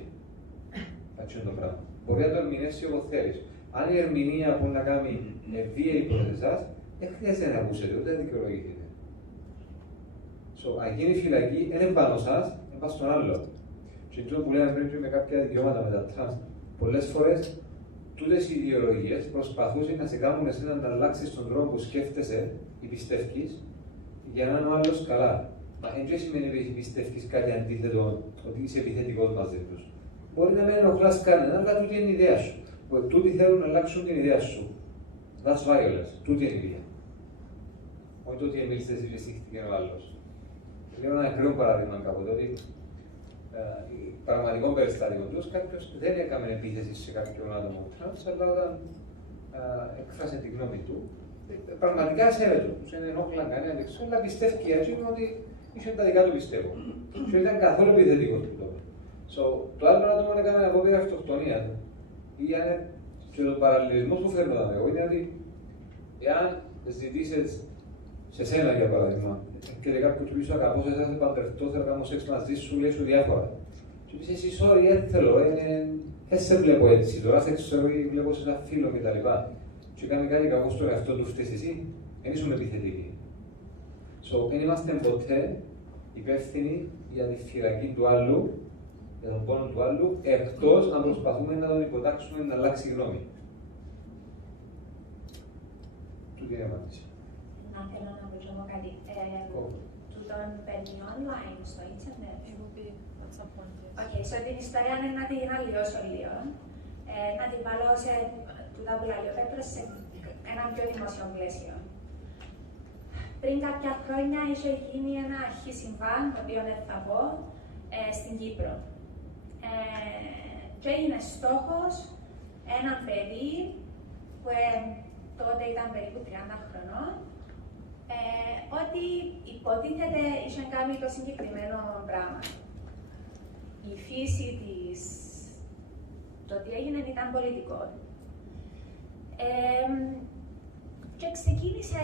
Αυτό είναι το πράγμα. Μπορεί να το ερμηνεύσει όπως θέλεις. Αν η ερμηνεία που να κάνει βίαιη προς εσάς, δεν χρειάζεται να ακούσετε, ούτε να δικαιολογηθείτε. Αν γίνει φυλακή, δεν είναι πάνω σας, είναι πάνω στον άλλο. Και αυτό που λέμε πριν με κάποια δικαιώματα με τα τρανς, πολλές φορές τούτες οι ιδεολογίες προσπαθούσαν να σε κάνουν εσένα να αλλάξεις τον τρόπο που σκέφτεσαι ή πιστεύεις για να είναι ο άλλος καλά. Μα δεν σημαίνει ότι πιστεύεις κάτι αντίθετο, ότι είσαι επιθετικός μαζί τους. Μπορεί να μην ενοχλάς κανέναν, αλλά τούτη είναι η ιδέα σου. Τούτοι θέλουν να αλλάξουν την ιδέα σου. That's violence. Τούτη είναι η ιδέα. Όχι το ότι εμείς δεν συζητήθηκε ο άλλος. Λέω ένα ακραίο παράδειγμα κάποτε, ότι πραγματικό περιστατικό του, κάποιο δεν έκανε επίθεση σε κάποιον άτομο τρανς, αλλά όταν εκφράσει τη γνώμη του, πραγματικά σέβεται του. Δεν ενόχλαν κανένα δεξιό, αλλά πιστεύει έτσι ότι είχε τα δικά του πιστεύω. Και ήταν καθόλου επιθετικό του τότε. Το άλλο άτομο έκανε απόπειρα αυτοκτονία. Ή αν και ο παραλληλισμό που φέρνω εδώ είναι ότι εάν ζητήσει σε σένα για παράδειγμα, και λέει κάποιο του πίσω αγαπώ, θα σε παντρευτώ, θέλω να κάνω σεξ μαζί σου, λέει σου διάφορα. Και πει εσύ, sorry, δεν θέλω, δεν σε βλέπω έτσι. Τώρα σε ξέρω ή βλέπω σε ένα φίλο κτλ. Και κάνει κάτι κακό στο εαυτό του, φταίει εσύ, δεν ήσουν επιθετικοί. Δεν είμαστε ποτέ υπεύθυνοι για τη φυλακή του άλλου, για τον πόνο του άλλου, εκτός να προσπαθούμε να τον υποτάξουμε να αλλάξει γνώμη. Του την απάντηση. Να θέλω να ρωτήσω κάτι. Τούτον παίρνει online στο ίντερνετ. Οκ, την ιστορία είναι να την αλλοιώσω λίγο. Να την βάλω σε τούτα που λέει ο Πέτρος σε ένα πιο δημόσιο πλαίσιο. Πριν κάποια χρόνια είχε γίνει ένα συμβάν, το οποίο δεν θα πω, στην Κύπρο. Και έγινε στόχος ένα παιδί που τότε ήταν περίπου 30 χρονών, ότι υποτίθεται είχε κάνει το συγκεκριμένο πράγμα. Η φύση της, το τι έγινε ήταν πολιτικό. Και ξεκίνησε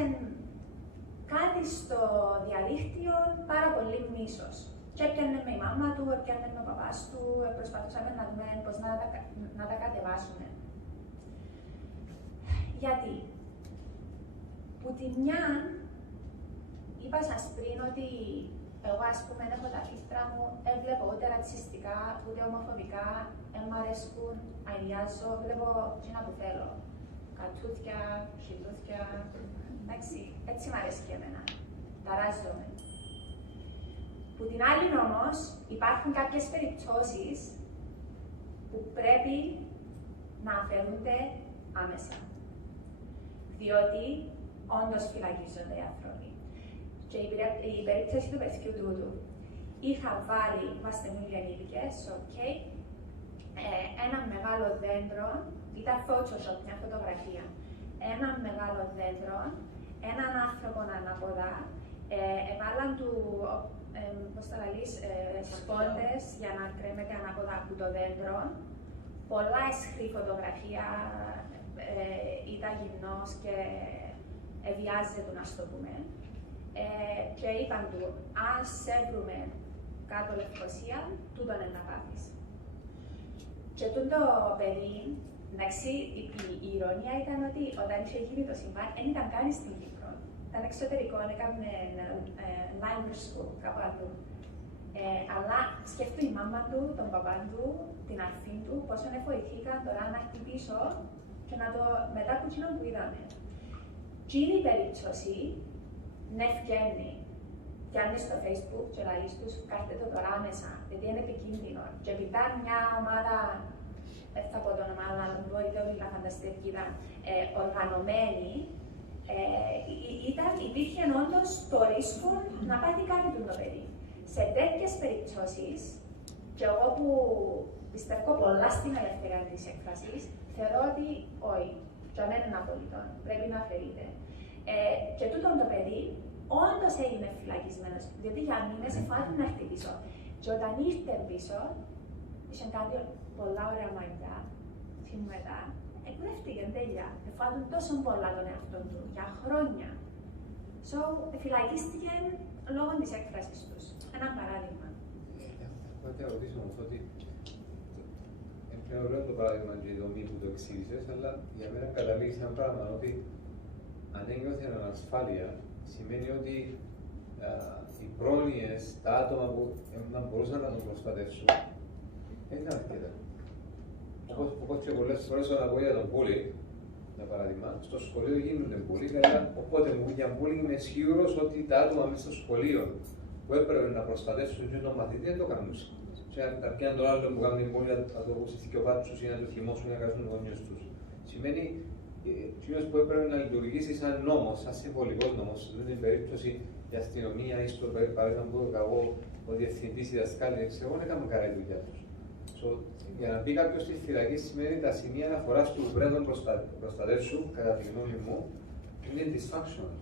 κάτι στο διαδίκτυο πάρα πολύ μίσος. Και έπιανε με η μάμα του, έπιανε με ο παπάς του, προσπαθούσαμε να δούμε πώς να τα κατεβάσουμε. Γιατί, που τη μια, είπα σας πριν ότι εγώ ας πούμε έχω τα φίλτρα μου, δεν βλέπω ούτε ρατσιστικά, ούτε ομοφοβικά, δεν μ' αρέσκουν, αηδιάζω, βλέπω εκείνα που θέλω. Κατούθια, χιλούθια, εντάξει, έτσι μ' αρέσει και εμένα. Ταράζομαι. Που την άλλη όμως υπάρχουν κάποιες περιπτώσεις που πρέπει να αφαιρούνται άμεσα. Διότι όντως φυλακίζονται οι άνθρωποι. Και η περίπτωση του παιδιού τούτου είχα βάλει, είμαστε όλοι ανήλικες, ένα μεγάλο δέντρο, ήταν Photoshop, μια φωτογραφία. Ένα μεγάλο δέντρο, έναν άνθρωπο ανάποδα, έβαλαν του, πώς θα λαλείς, σπόντες για να κρέμεται ανάποδα από το δέντρο. Πολλά αισχρή φωτογραφία, ήταν γυμνός και βιάζεται, να το πούμε. Και είπαν του, αν σε βρούμε κάτω Λευκοσία, τούτον είναι να πάθεις. Και τούτο παιδί, εντάξει, η ηρωνία ήταν ότι όταν είχε γίνει το συμβάν, δεν ήταν καν στην Κύπρο. Ήταν εξωτερικό, έκανε language school, κάπου αλλού. Αλλά σκέφτομαι η μάμα του, τον παπά του, την αρφή του, πόσο βοηθήκαν τώρα να έρθει πίσω και να το μετά από εκείνο που είδαμε. Και είναι η περίπτωση, ναι, φτιάχνει. Φτιάχνει στο Facebook και λαλείς τους, κάρτε το τώρα άμεσα, γιατί είναι επικίνδυνο. Και επειδή μια ομάδα, δεν θα πω το όνομα, αλλά μπορείτε όλοι να φανταστείτε ποιοι ήταν, οργανωμένοι, υπήρχε όντως το ρίσκο να πάθει κάτι το παιδί. Σε τέτοιες περιπτώσεις, και εγώ που πιστεύω πολλά στην ελευθερία της έκφρασης, θεωρώ ότι όχι, για μένα είναι απολύτω, πρέπει να αφαιρείται. Και τούτον το παιδί όντως έγινε φυλακισμένος, διότι για μήνες εφάτουν να έρθει πίσω. Και όταν ήρθε πίσω, είχε κάτι πολλά ωραία μαλλιά, και μετά, εκπαιδεύτηκε τέλεια. Εφάτουν τόσο πολλά τον εαυτό του, για χρόνια. Φυλακίστηκε λόγω της έκφρασης τους. Ένα παράδειγμα. Θα te ρωτήσω όμως ότι είναι ωραίο το παράδειγμα και η δομή που το εξήγησες, αλλά για μένα καταλήγει σε ένα πράγμα ότι αν ένιωθε ανασφάλεια, σημαίνει ότι οι πρόνοιες, τα άτομα που να μπορούσαν να τον προστατεύσουν, δεν ήταν αρκετά. Όπως και πολλές φορές όταν ακούω για τον bullying, για παράδειγμα, στο σχολείο γίνονται bullying, αλλά οπότε για bullying είμαι σίγουρος ότι τα άτομα μέσα στο σχολείο που έπρεπε να προστατεύσουν και τον μαθητή δεν το κάνουν. Και να πιάνουν τον άλλο που κάνουν bullying, να το συσκευάσουν τους ή να το θυμώσουν ή να κάνουν τους γονιούς τους. Σημαίνει εκείνος που έπρεπε να λειτουργήσει σαν νόμος, σαν συμβολικός νόμος, σε την περίπτωση η αστυνομία ή στο παράδειγμα που εγώ, ο διευθυντής, η δασκάλη, εγώ δεν έκαμε καλά η δουλειά τους. Για να μπει κάποιος στη φυλακή σημαίνει τα σημεία αναφοράς του που πρέπει να προστατεύσουν, κατά τη γνώμη μου, είναι dysfunctional.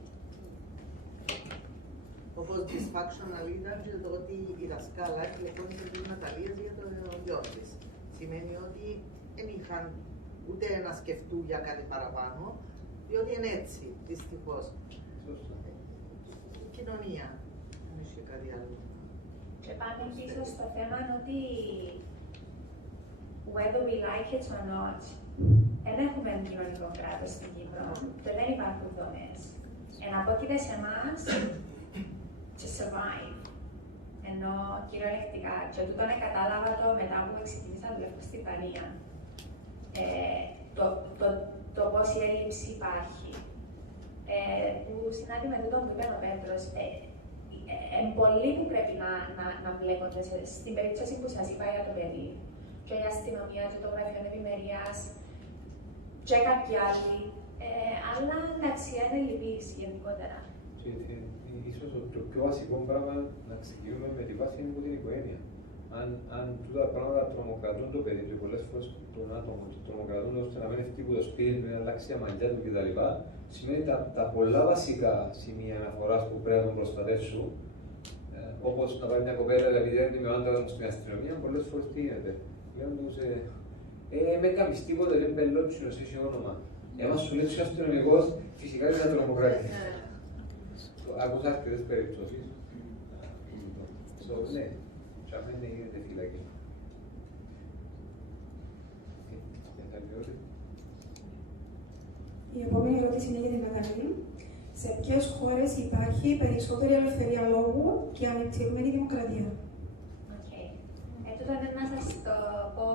Όπως dysfunctional ήταν και το ότι η δασκάλα τηλεφώνησε την Ναταλία για το γιο της. Σημαίνει ότι δεν είχαν ούτε να σκεφτούν για κάτι παραπάνω, διότι είναι έτσι, δυστυχώς. Η κοινωνία δεν έχει κάτι άλλο. Και πάμε πίσω στο θέμα ότι whether we like it or not, δεν έχουμε κοινωνικό κράτος στην Κύπρο και δεν υπάρχουν δομές. Εναπόκειται σε εμάς to survive. Ενώ κυριολεκτικά, και τούτο κατάλαβα το μετά που ξεκίνησα να δουλεύω στην Ισπανία. Το πώς η έλλειψη υπάρχει. Που συνάδει με τούτο που είπε ο Πέτρος, πολλοί που πρέπει να βλέπονται στην περίπτωση που σας είπα για το παιδί. Και η αστυνομία, και το γραφείο ευημερίας, και κάποιοι άλλοι. Αλλά εντάξει, είναι λυπής γενικότερα. Ίσως το πιο βασικό πράγμα να ξεκινούμε με τη βάση είναι από την οικογένεια. Αν τούτα πράγματα τρομοκρατούν το παιδί και πολλές φορές τον άτομο το τρομοκρατούν ώστε να μην ευκεί από το σπίτι του, να αλλάξει τα μαλλιά του κτλ. Σημαίνει τα πολλά βασικά σημεία αναφοράς που πρέπει να τον προστατεύσουν, όπως να πάει μια κοπέλα επειδή έρθει με ο άντρα του στην αστυνομία, πολλές φορές τι γίνεται. Λέμε τους, με κάνεις τίποτα, δεν πελότσινος, είσαι όνομα. Εμάς σου λέει ότι είσαι αστυνομικός, φυσικά δεν θα τρομοκρατήσει. Άκουσα αρκετές περιπτώσεις. Ναι, και αν δεν γίνεται φυλακή. Η επόμενη ερώτηση είναι για την Ναταλή. Σε ποιες χώρες υπάρχει περισσότερη ελευθερία λόγου και ανεπτυγμένη δημοκρατία? Τούτο είναι να σας το πω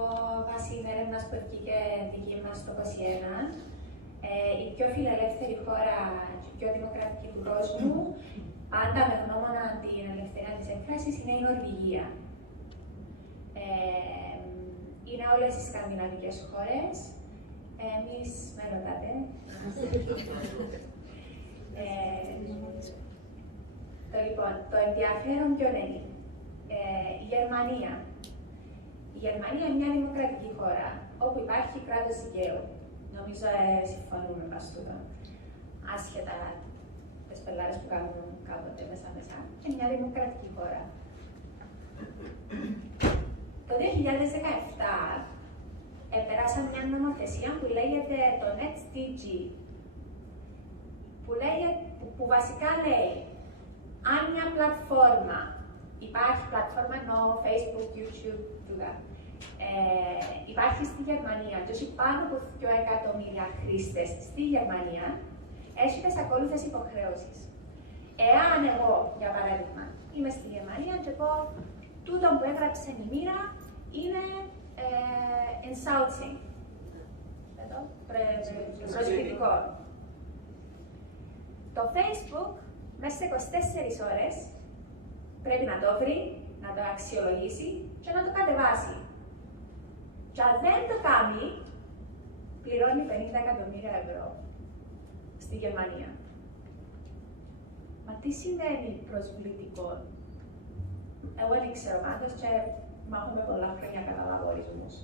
βάσει έρευνας που βγήκε δική μας το 2021. Η πιο φιλελεύθερη χώρα και η πιο δημοκρατική του κόσμου πάντα με γνώμονα την ελευθερία της έκφρασης είναι η Νορβηγία. Είναι όλες οι σκανδιναβικές χώρες. Εμείς με ρωτάτε. Λοιπόν, το ενδιαφέρον ποιον είναι. Η Γερμανία. Η Γερμανία είναι μια δημοκρατική χώρα, όπου υπάρχει κράτος δικαίου. Νομίζω συμφωνούμε με αυτό. Άσχετα τις πελάρες που κάνουν κάποτε μέσα. Είναι μια δημοκρατική χώρα. Το 2017 περάσαμε μια νομοθεσία που λέγεται το NetzDG, που βασικά λέει αν μια πλατφόρμα, υπάρχει πλατφόρμα ενώ Facebook, YouTube, υπάρχει στη Γερμανία και έχει πάνω από 2 εκατομμύρια χρήστες στη Γερμανία, έχει τις ακόλουθες υποχρεώσεις. Εάν εγώ, για παράδειγμα, είμαι στη Γερμανία και πω τούτο που έγραψε η Μοίρα είναι insulting, προσβλητικό. Το Facebook μέσα σε 24 ώρες πρέπει να το βρει, να το αξιολογήσει και να το κατεβάσει. Και αν δεν το κάνει, πληρώνει 50 εκατομμύρια ευρώ στη Γερμανία. Μα τι σημαίνει προσβλητικό? Εγώ δεν ξέρω πάντως και μάχομαι πολλά χρόνια κατά λαγορισμούς.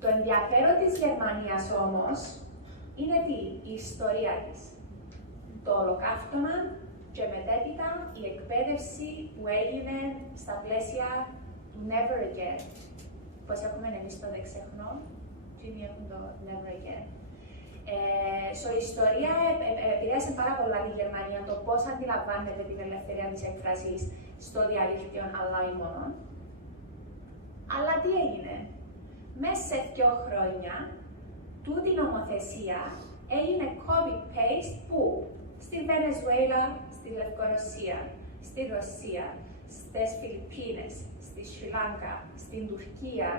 Το ενδιαφέρον της Γερμανίας όμως είναι τι? Η ιστορία της. Το ολοκαύτωμα και μετέπειτα η εκπαίδευση που έγινε στα πλαίσια του Never Again. Πώς έχουμε εμείς το δεν ξεχνώ, εκείνοι έχουν το Never Again. Η ιστορία επηρέασε πάρα πολλά τη Γερμανία, το πώς αντιλαμβάνεται την ελευθερία της έκφρασης στο διαδίκτυο, αλλά όχι μόνο. Αλλά τι έγινε? Μέσα σε 2 χρόνια, τούτη η νομοθεσία έγινε copy-paste που? Στη Βενεζουέλα, στη Λευκορωσία, στη Ρωσία, στις Φιλιππίνες, στη Σρι Λάγκα, στην Τουρκία.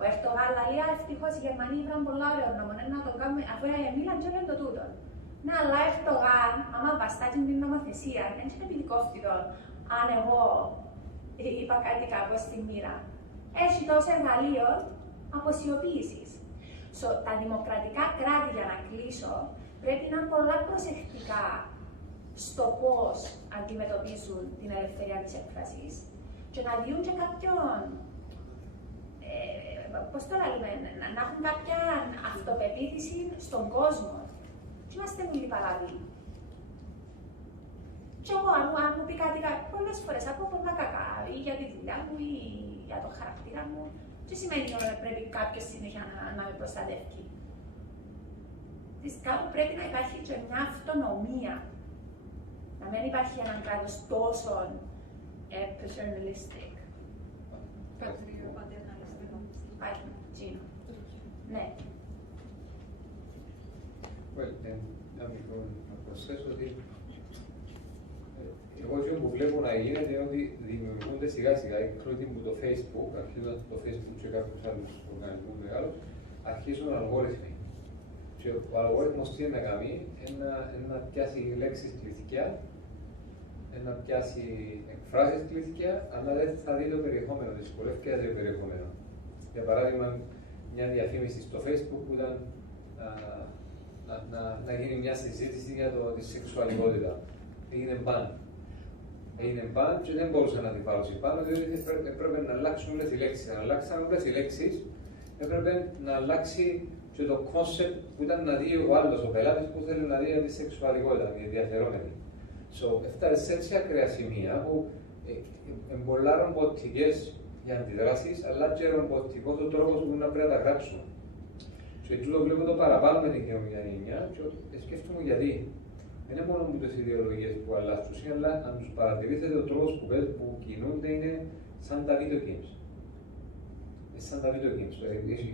Ο Ερντογάν λέει, ευτυχώς οι Γερμανοί είχαν πολλά ωραία νόμο, να το κάνουμε, αφού μίλαν και όλο το τούτο. Ναι, αλλά ο Ερντογάν, άμα βαστάζει την νομοθεσία, δεν είναι επιδικόφτητο αν εγώ είπα κάτι κακό στη Μοίρα. Έχει τόσο εργαλείο αποσιοποίησης. Τα δημοκρατικά κράτη, για να κλείσω, πρέπει να είναι πολλά προσεκτικά στο πώς αντιμετωπίζουν την ελευθερία της έκφρασης και να διούν και κάποιον, πώς το λέμε, να έχουν κάποια αυτοπεποίθηση στον κόσμο. Και είμαστε όλοι παλαβοί. Και εγώ, αν μου πει κάτι, πολλές φορές ακούω πολλά κακά, ή για τη δουλειά μου, ή για το χαρακτήρα μου, τι σημαίνει ότι πρέπει κάποιος συνέχεια να με προστατεύει. Κάπου πρέπει να υπάρχει και μια αυτονομία. Να μην υπάρχει έναν κράτος τόσο paternalistic. Ναι. Να προσθέσω ότι εγώ αυτό που βλέπω να γίνεται είναι ότι δημιουργούνται σιγά σιγά, εκτός από το Facebook, αρχίζοντας το Facebook και κάποιους άλλους οργανισμούς μεγάλους, αρχίζουν αλγόριθμοι. Και ο αλγόριθμος τι είναι να κάνει, να πιάσει λέξεις κλειστικά, να πιάσει εκφράσεις κλειστικά, αλλά δεν θα δει το περιεχόμενο, δυσκολεύει και το περιεχόμενο. Για παράδειγμα, μια διαφήμιση στο Facebook που ήταν να γίνει μια συζήτηση για τη σεξουαλικότητα. Έγινε μπαν. Έγινε μπαν και δεν μπορούσα να την πάρω πάνω, διότι έπρεπε να αλλάξουν όλες οι λέξεις. Αν αλλάξαν όλες οι λέξεις, έπρεπε να αλλάξει και το concept που ήταν να δει ο άλλος, ο πελάτης που θέλει να δει για τη σεξουαλικότητα, η ενδιαφερόμενη. Έφτασε σε έτσι ακραία σημεία που πολλά ρομποτικές για αντιδράσεις, αλλά και ρομποτικός ο τρόπος που να πρέπει να τα γράψουν. Και τούτο βλέπω το παραπάνω με την κοινωνία και σκέφτομαι γιατί. Δεν είναι μόνο με τις ιδεολογίες που αλλάζουν, αλλά αν τους παρατηρήσετε ο τρόπος που κινούνται είναι σαν τα video games. Σαν τα video games.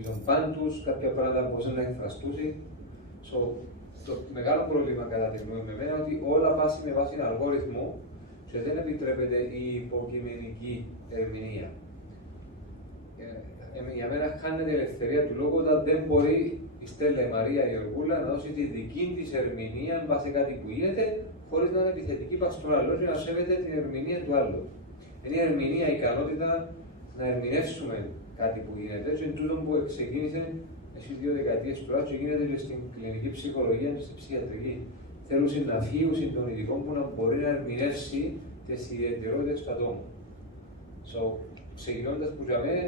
Έχουν πάνω τους κάποια πράγματα που μπορούν να εκφραστούν. Το μεγάλο πρόβλημα κατά τη γνώμη με εμένα είναι ότι όλα πάσουν με βάση ένα αλγόριθμο και δεν επιτρέπεται η υποκειμενική ερμηνεία. Για μένα χάνεται η ελευθερία του λόγου όταν δεν μπορεί η Στέλλα, η Μαρία, η Οργούλα να δώσει τη δική της ερμηνεία βάσει κάτι που γίνεται, χωρίς να είναι επιθετική προς τον άλλο και να σέβεται την ερμηνεία του άλλου. Είναι η ερμηνεία, η ικανότητα να ερμηνεύσουμε κάτι που γίνεται, και τούτο που ξεκίνησε εσείς 2 δεκαετίες τώρα και γίνεται και στην κλινική ψυχολογία και στην ψυχιατρική. Θέλουν να φύγουν των ειδικών που να μπορεί να ερμηνεύσει τις ιδιαιτερότητες του ατόμου. Ξεκινώντας που για μένα,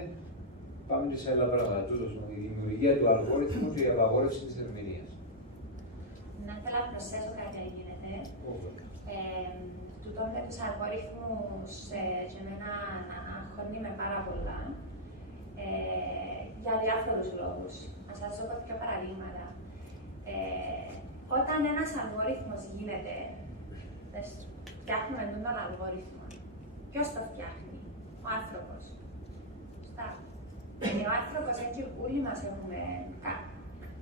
πάμε και σε άλλα πράγματα. Τούτος, η δημιουργία του αλγόριθμου και η απαγόρευση της ερμηνείας. Να θέλω να προσθέσω κάτι αν γίνεται. Τούτο με τους αλγόριθμους για μένα αγχώνει με πάρα πολλά. Για διάφορους λόγους. Να σας δώσω κάποια παραδείγματα. Όταν ένας αλγόριθμος γίνεται, φτιάχνουμε τον αλγόριθμο. Ποιος το φτιάχνει? Ο άνθρωπος. Σωστά. Ο άνθρωπος, έτσι όλοι μας έχουμε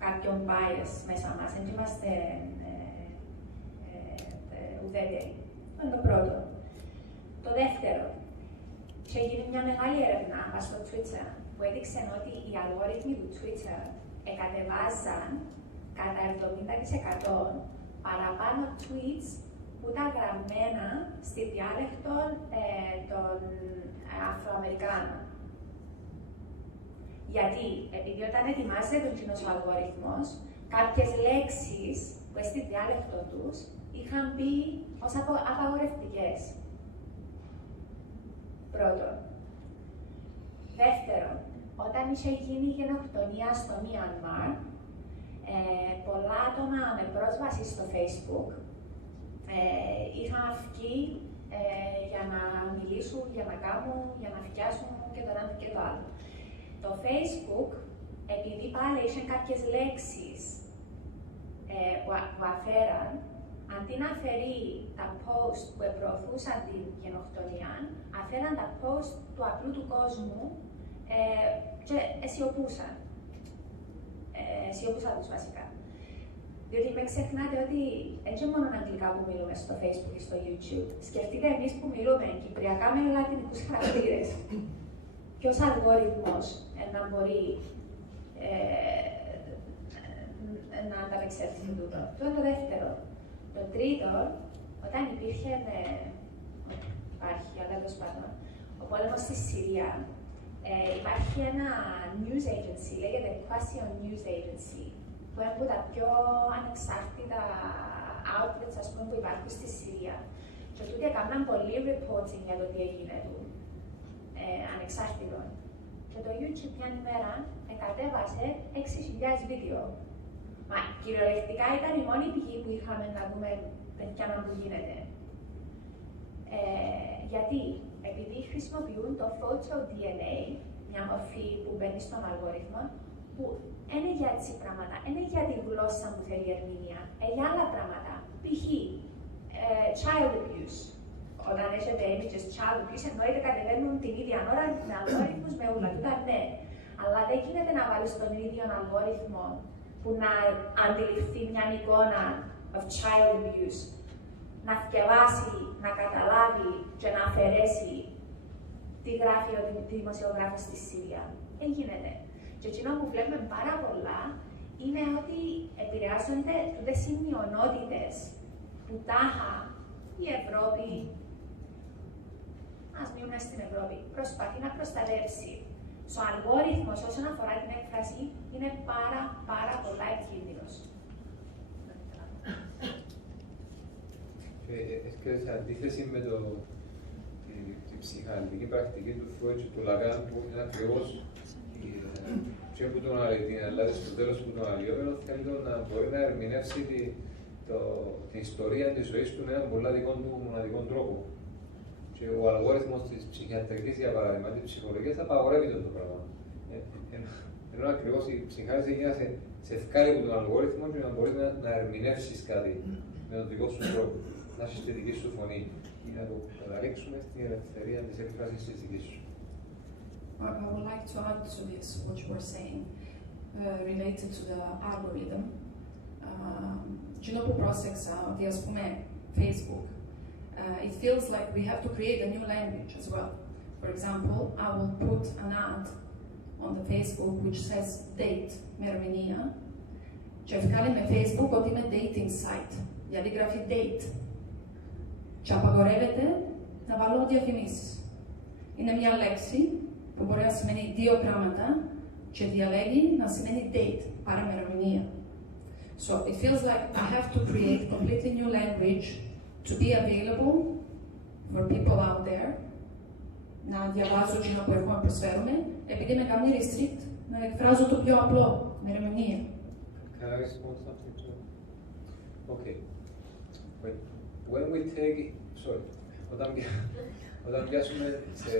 κάποιον bias μέσα μας, έτσι είμαστε ουδέτεροι. Αυτό είναι το πρώτο. Το δεύτερο, είχε γίνει μια μεγάλη έρευνα στο Twitter που έδειξε ότι οι αλγόριθμοι του Twitter εκατεβάζαν κατά 70% παραπάνω tweets που ήταν γραμμένα στη διάλεκτο των Αφροαμερικάνων. Γιατί, επειδή όταν ετοιμάζεται τον κοινός αλγόριθμος, κάποιες λέξεις που στη διάλεκτο τους είχαν μπει ως απαγορευτικές. Πρώτον. Δεύτερον, όταν είχε γίνει η γενοκτονία στο Μιανμάρ, πολλά άτομα με πρόσβαση στο Facebook είχαν βγει για να μιλήσουν, για να κάνουν, για να φτιάσουν και το ένα και το άλλο. Το Facebook, επειδή πάλι είχε κάποιες λέξεις που αφέραν, αντί να αφαιρεί τα post που προωθούσαν την γενοκτονία, αφέραν τα post του απλού του κόσμου και αισιοπούσαν. Αισιοπούσαν τους βασικά. Διότι μην ξεχνάτε ότι έτσι μόνο αγγλικά που μιλούμε στο Facebook και στο YouTube. Σκεφτείτε εμείς που μιλούμε κυπριακά με λατινικούς χαρακτήρες. Ποιος αλγόριθμος να μπορεί να ανταπεξέλθει σε τούτο? Αυτό είναι το δεύτερο. Το τρίτο, όταν υπάρχει, αλλά τέλος πάντων, ο πόλεμος στη Συρία, υπάρχει ένα news agency, λέγεται Question News Agency, που είναι από τα πιο ανεξάρτητα outlets, ας πούμε, που υπάρχουν στη Συρία. Και τούτοι έκαναν πολύ reporting για το τι έγινε του, ανεξάρτητο. Και το YouTube μια ημέρα κατέβασε 6.000 βίντεο. Μα κυριολεκτικά ήταν η μόνη πηγή που είχαμε να δούμε παιδιά που γίνεται. Γιατί, επειδή χρησιμοποιούν το photo DNA, μια μορφή που μπαίνει στον αλγόριθμο, που είναι για έτσι πράγματα, είναι για τη γλώσσα που θέλει ερμηνεία, για άλλα πράγματα. Π.χ. child abuse. Όταν έχετε images child abuse, εννοείται κατεβαίνουν την ίδια ώρα με αλγόριθμους με όλα. Τούτα ναι. Αλλά δεν γίνεται να βάλει στον ίδιο αλγόριθμο που να αντιληφθεί μια εικόνα of child abuse, να θκευάσει, να καταλάβει και να αφαιρέσει τι γράφει ο δημοσιογράφος στη Συρία. Δεν γίνεται. Και εκείνο που βλέπουμε πάρα πολλά είναι ότι επηρεάζονται τούτες οι μειονότητες που τάχα η Ευρώπη, ας μείνουμε στην Ευρώπη, προσπαθεί να προστατεύσει. Ο αλγόριθμος όσον αφορά την έκφραση είναι πάρα πολλά επικίνδυνος. Και σε αντίθεση με την ψυχαναλυτική πρακτική του Φρόιτ και του Λακάν, που είναι ακριβώς και που τον αλλάζει στο τέλος που τον αλλοιόμενο, θέλει να μπορεί να ερμηνεύσει την ιστορία της ζωής του με έναν πολλά δικό του μοναδικό τρόπο. Και ο αλγόριθμος της ψυχιατρικής, για παράδειγμα, της ψυχολογίας, θα απαγορεύει το πράγμα. Ενώ ακριβώς η ψυχιάτρηση είναι να σε ευκάλει από τον αλγόριθμο και να μπορείς να ερμηνεύσεις κάτι με τον δικό σου τρόπο, να έχεις τη δική σου φωνή ή να το καταλήξουμε στην ελευθερία της έκφρασης της δικής σου. I would like to add to this what you were saying related to the algorithm. Που πρόσεξα ότι, ας πούμε, Facebook, it feels like we have to create a new language as well. For example, I will put an ad on the Facebook which says date με ερμηνεία και βγάλει με Facebook ότι είμαι dating site, γιατί γράφει date. Και απαγορεύεται να βάλω διαφημίσεις. Είναι μια λέξη που μπορεί να σημαίνει δύο πράγματα και διαλέγει να σημαίνει date, παραμερομηνία. So it feels like I have to create completely new language to be available for people out there. Να διαβάζω και να που έχουμε προσφέρουμε, επειδή με κάνει restrict να εκφράζω το πιο απλό, μερομηνία. Can I respond something to it? Okay. When we take, sorry, όταν πιάσουμε σε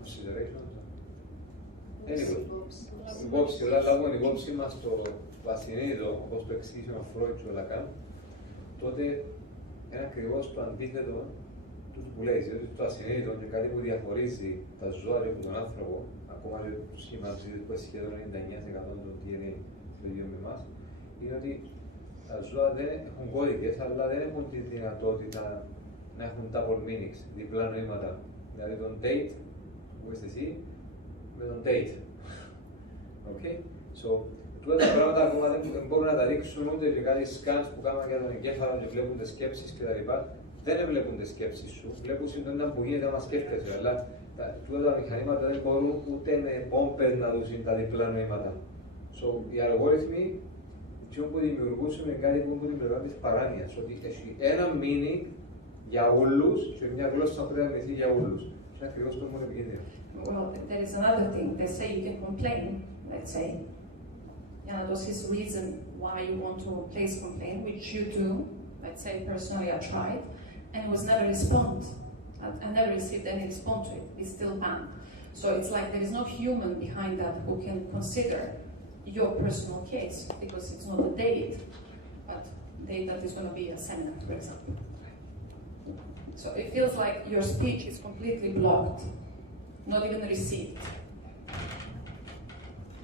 consideration, anyway, υπόψη, λάβουμε υπόψη μας το ασυνείδητο, όπως το εξήγησε ο Φρόιτ και ο Λακάν, τότε είναι ακριβώς το αντίθετο του που λέει, διότι το ασυνείδητο είναι κάτι που διαχωρίζει τα ζώα από τον άνθρωπο, ακόμα και το σχήμα που έχει σχεδόν 99% των DNA το ίδιο με εμάς, είναι ότι τα ζώα δεν έχουν κώδικες, αλλά δεν έχουν τη δυνατότητα να έχουν double meanings, διπλά νοήματα. Δηλαδή τον date, που είσαι εσύ, με τον date. Okay? So, τούτα τα πράγματα ακόμα δεν μπορούν να τα δείξουν ούτε και κάτι scans που κάνουν για τον εγκέφαλο και βλέπουν τις σκέψεις κτλ. Δεν βλέπουν τις σκέψεις σου, βλέπουν συντονικά που γίνεται άμα σκέφτεσαι, αλλά τούτα τα μηχανήματα δεν μπορούν ούτε με πόμπερ να δουν τα διπλά νοήματα. So, οι αλγόριθμοι που δημιουργούσαν κάτι που δημιουργούν της παράνοιας, ότι έχει ένα meaning για όλους και μια γλώσσα που πρέπει να μεθεί για όλους. Είναι ακριβώς το μόνο επικίνδυνο. Well, there is another thing. They say you can complain, let's say. And this is reason why you want to place complaint, which you do. Let's say personally I tried, and it was never respond. I never received any response to it. It's still banned. So it's like there is no human behind that who can consider your personal case, because it's not a date, but date that is going to be a seminar, for example. So it feels like your speech is completely blocked, not even received.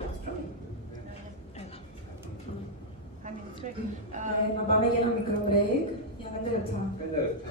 That's true. Να πάμε για ένα μικρό break για 5 λεπτά. 5 λεπτά.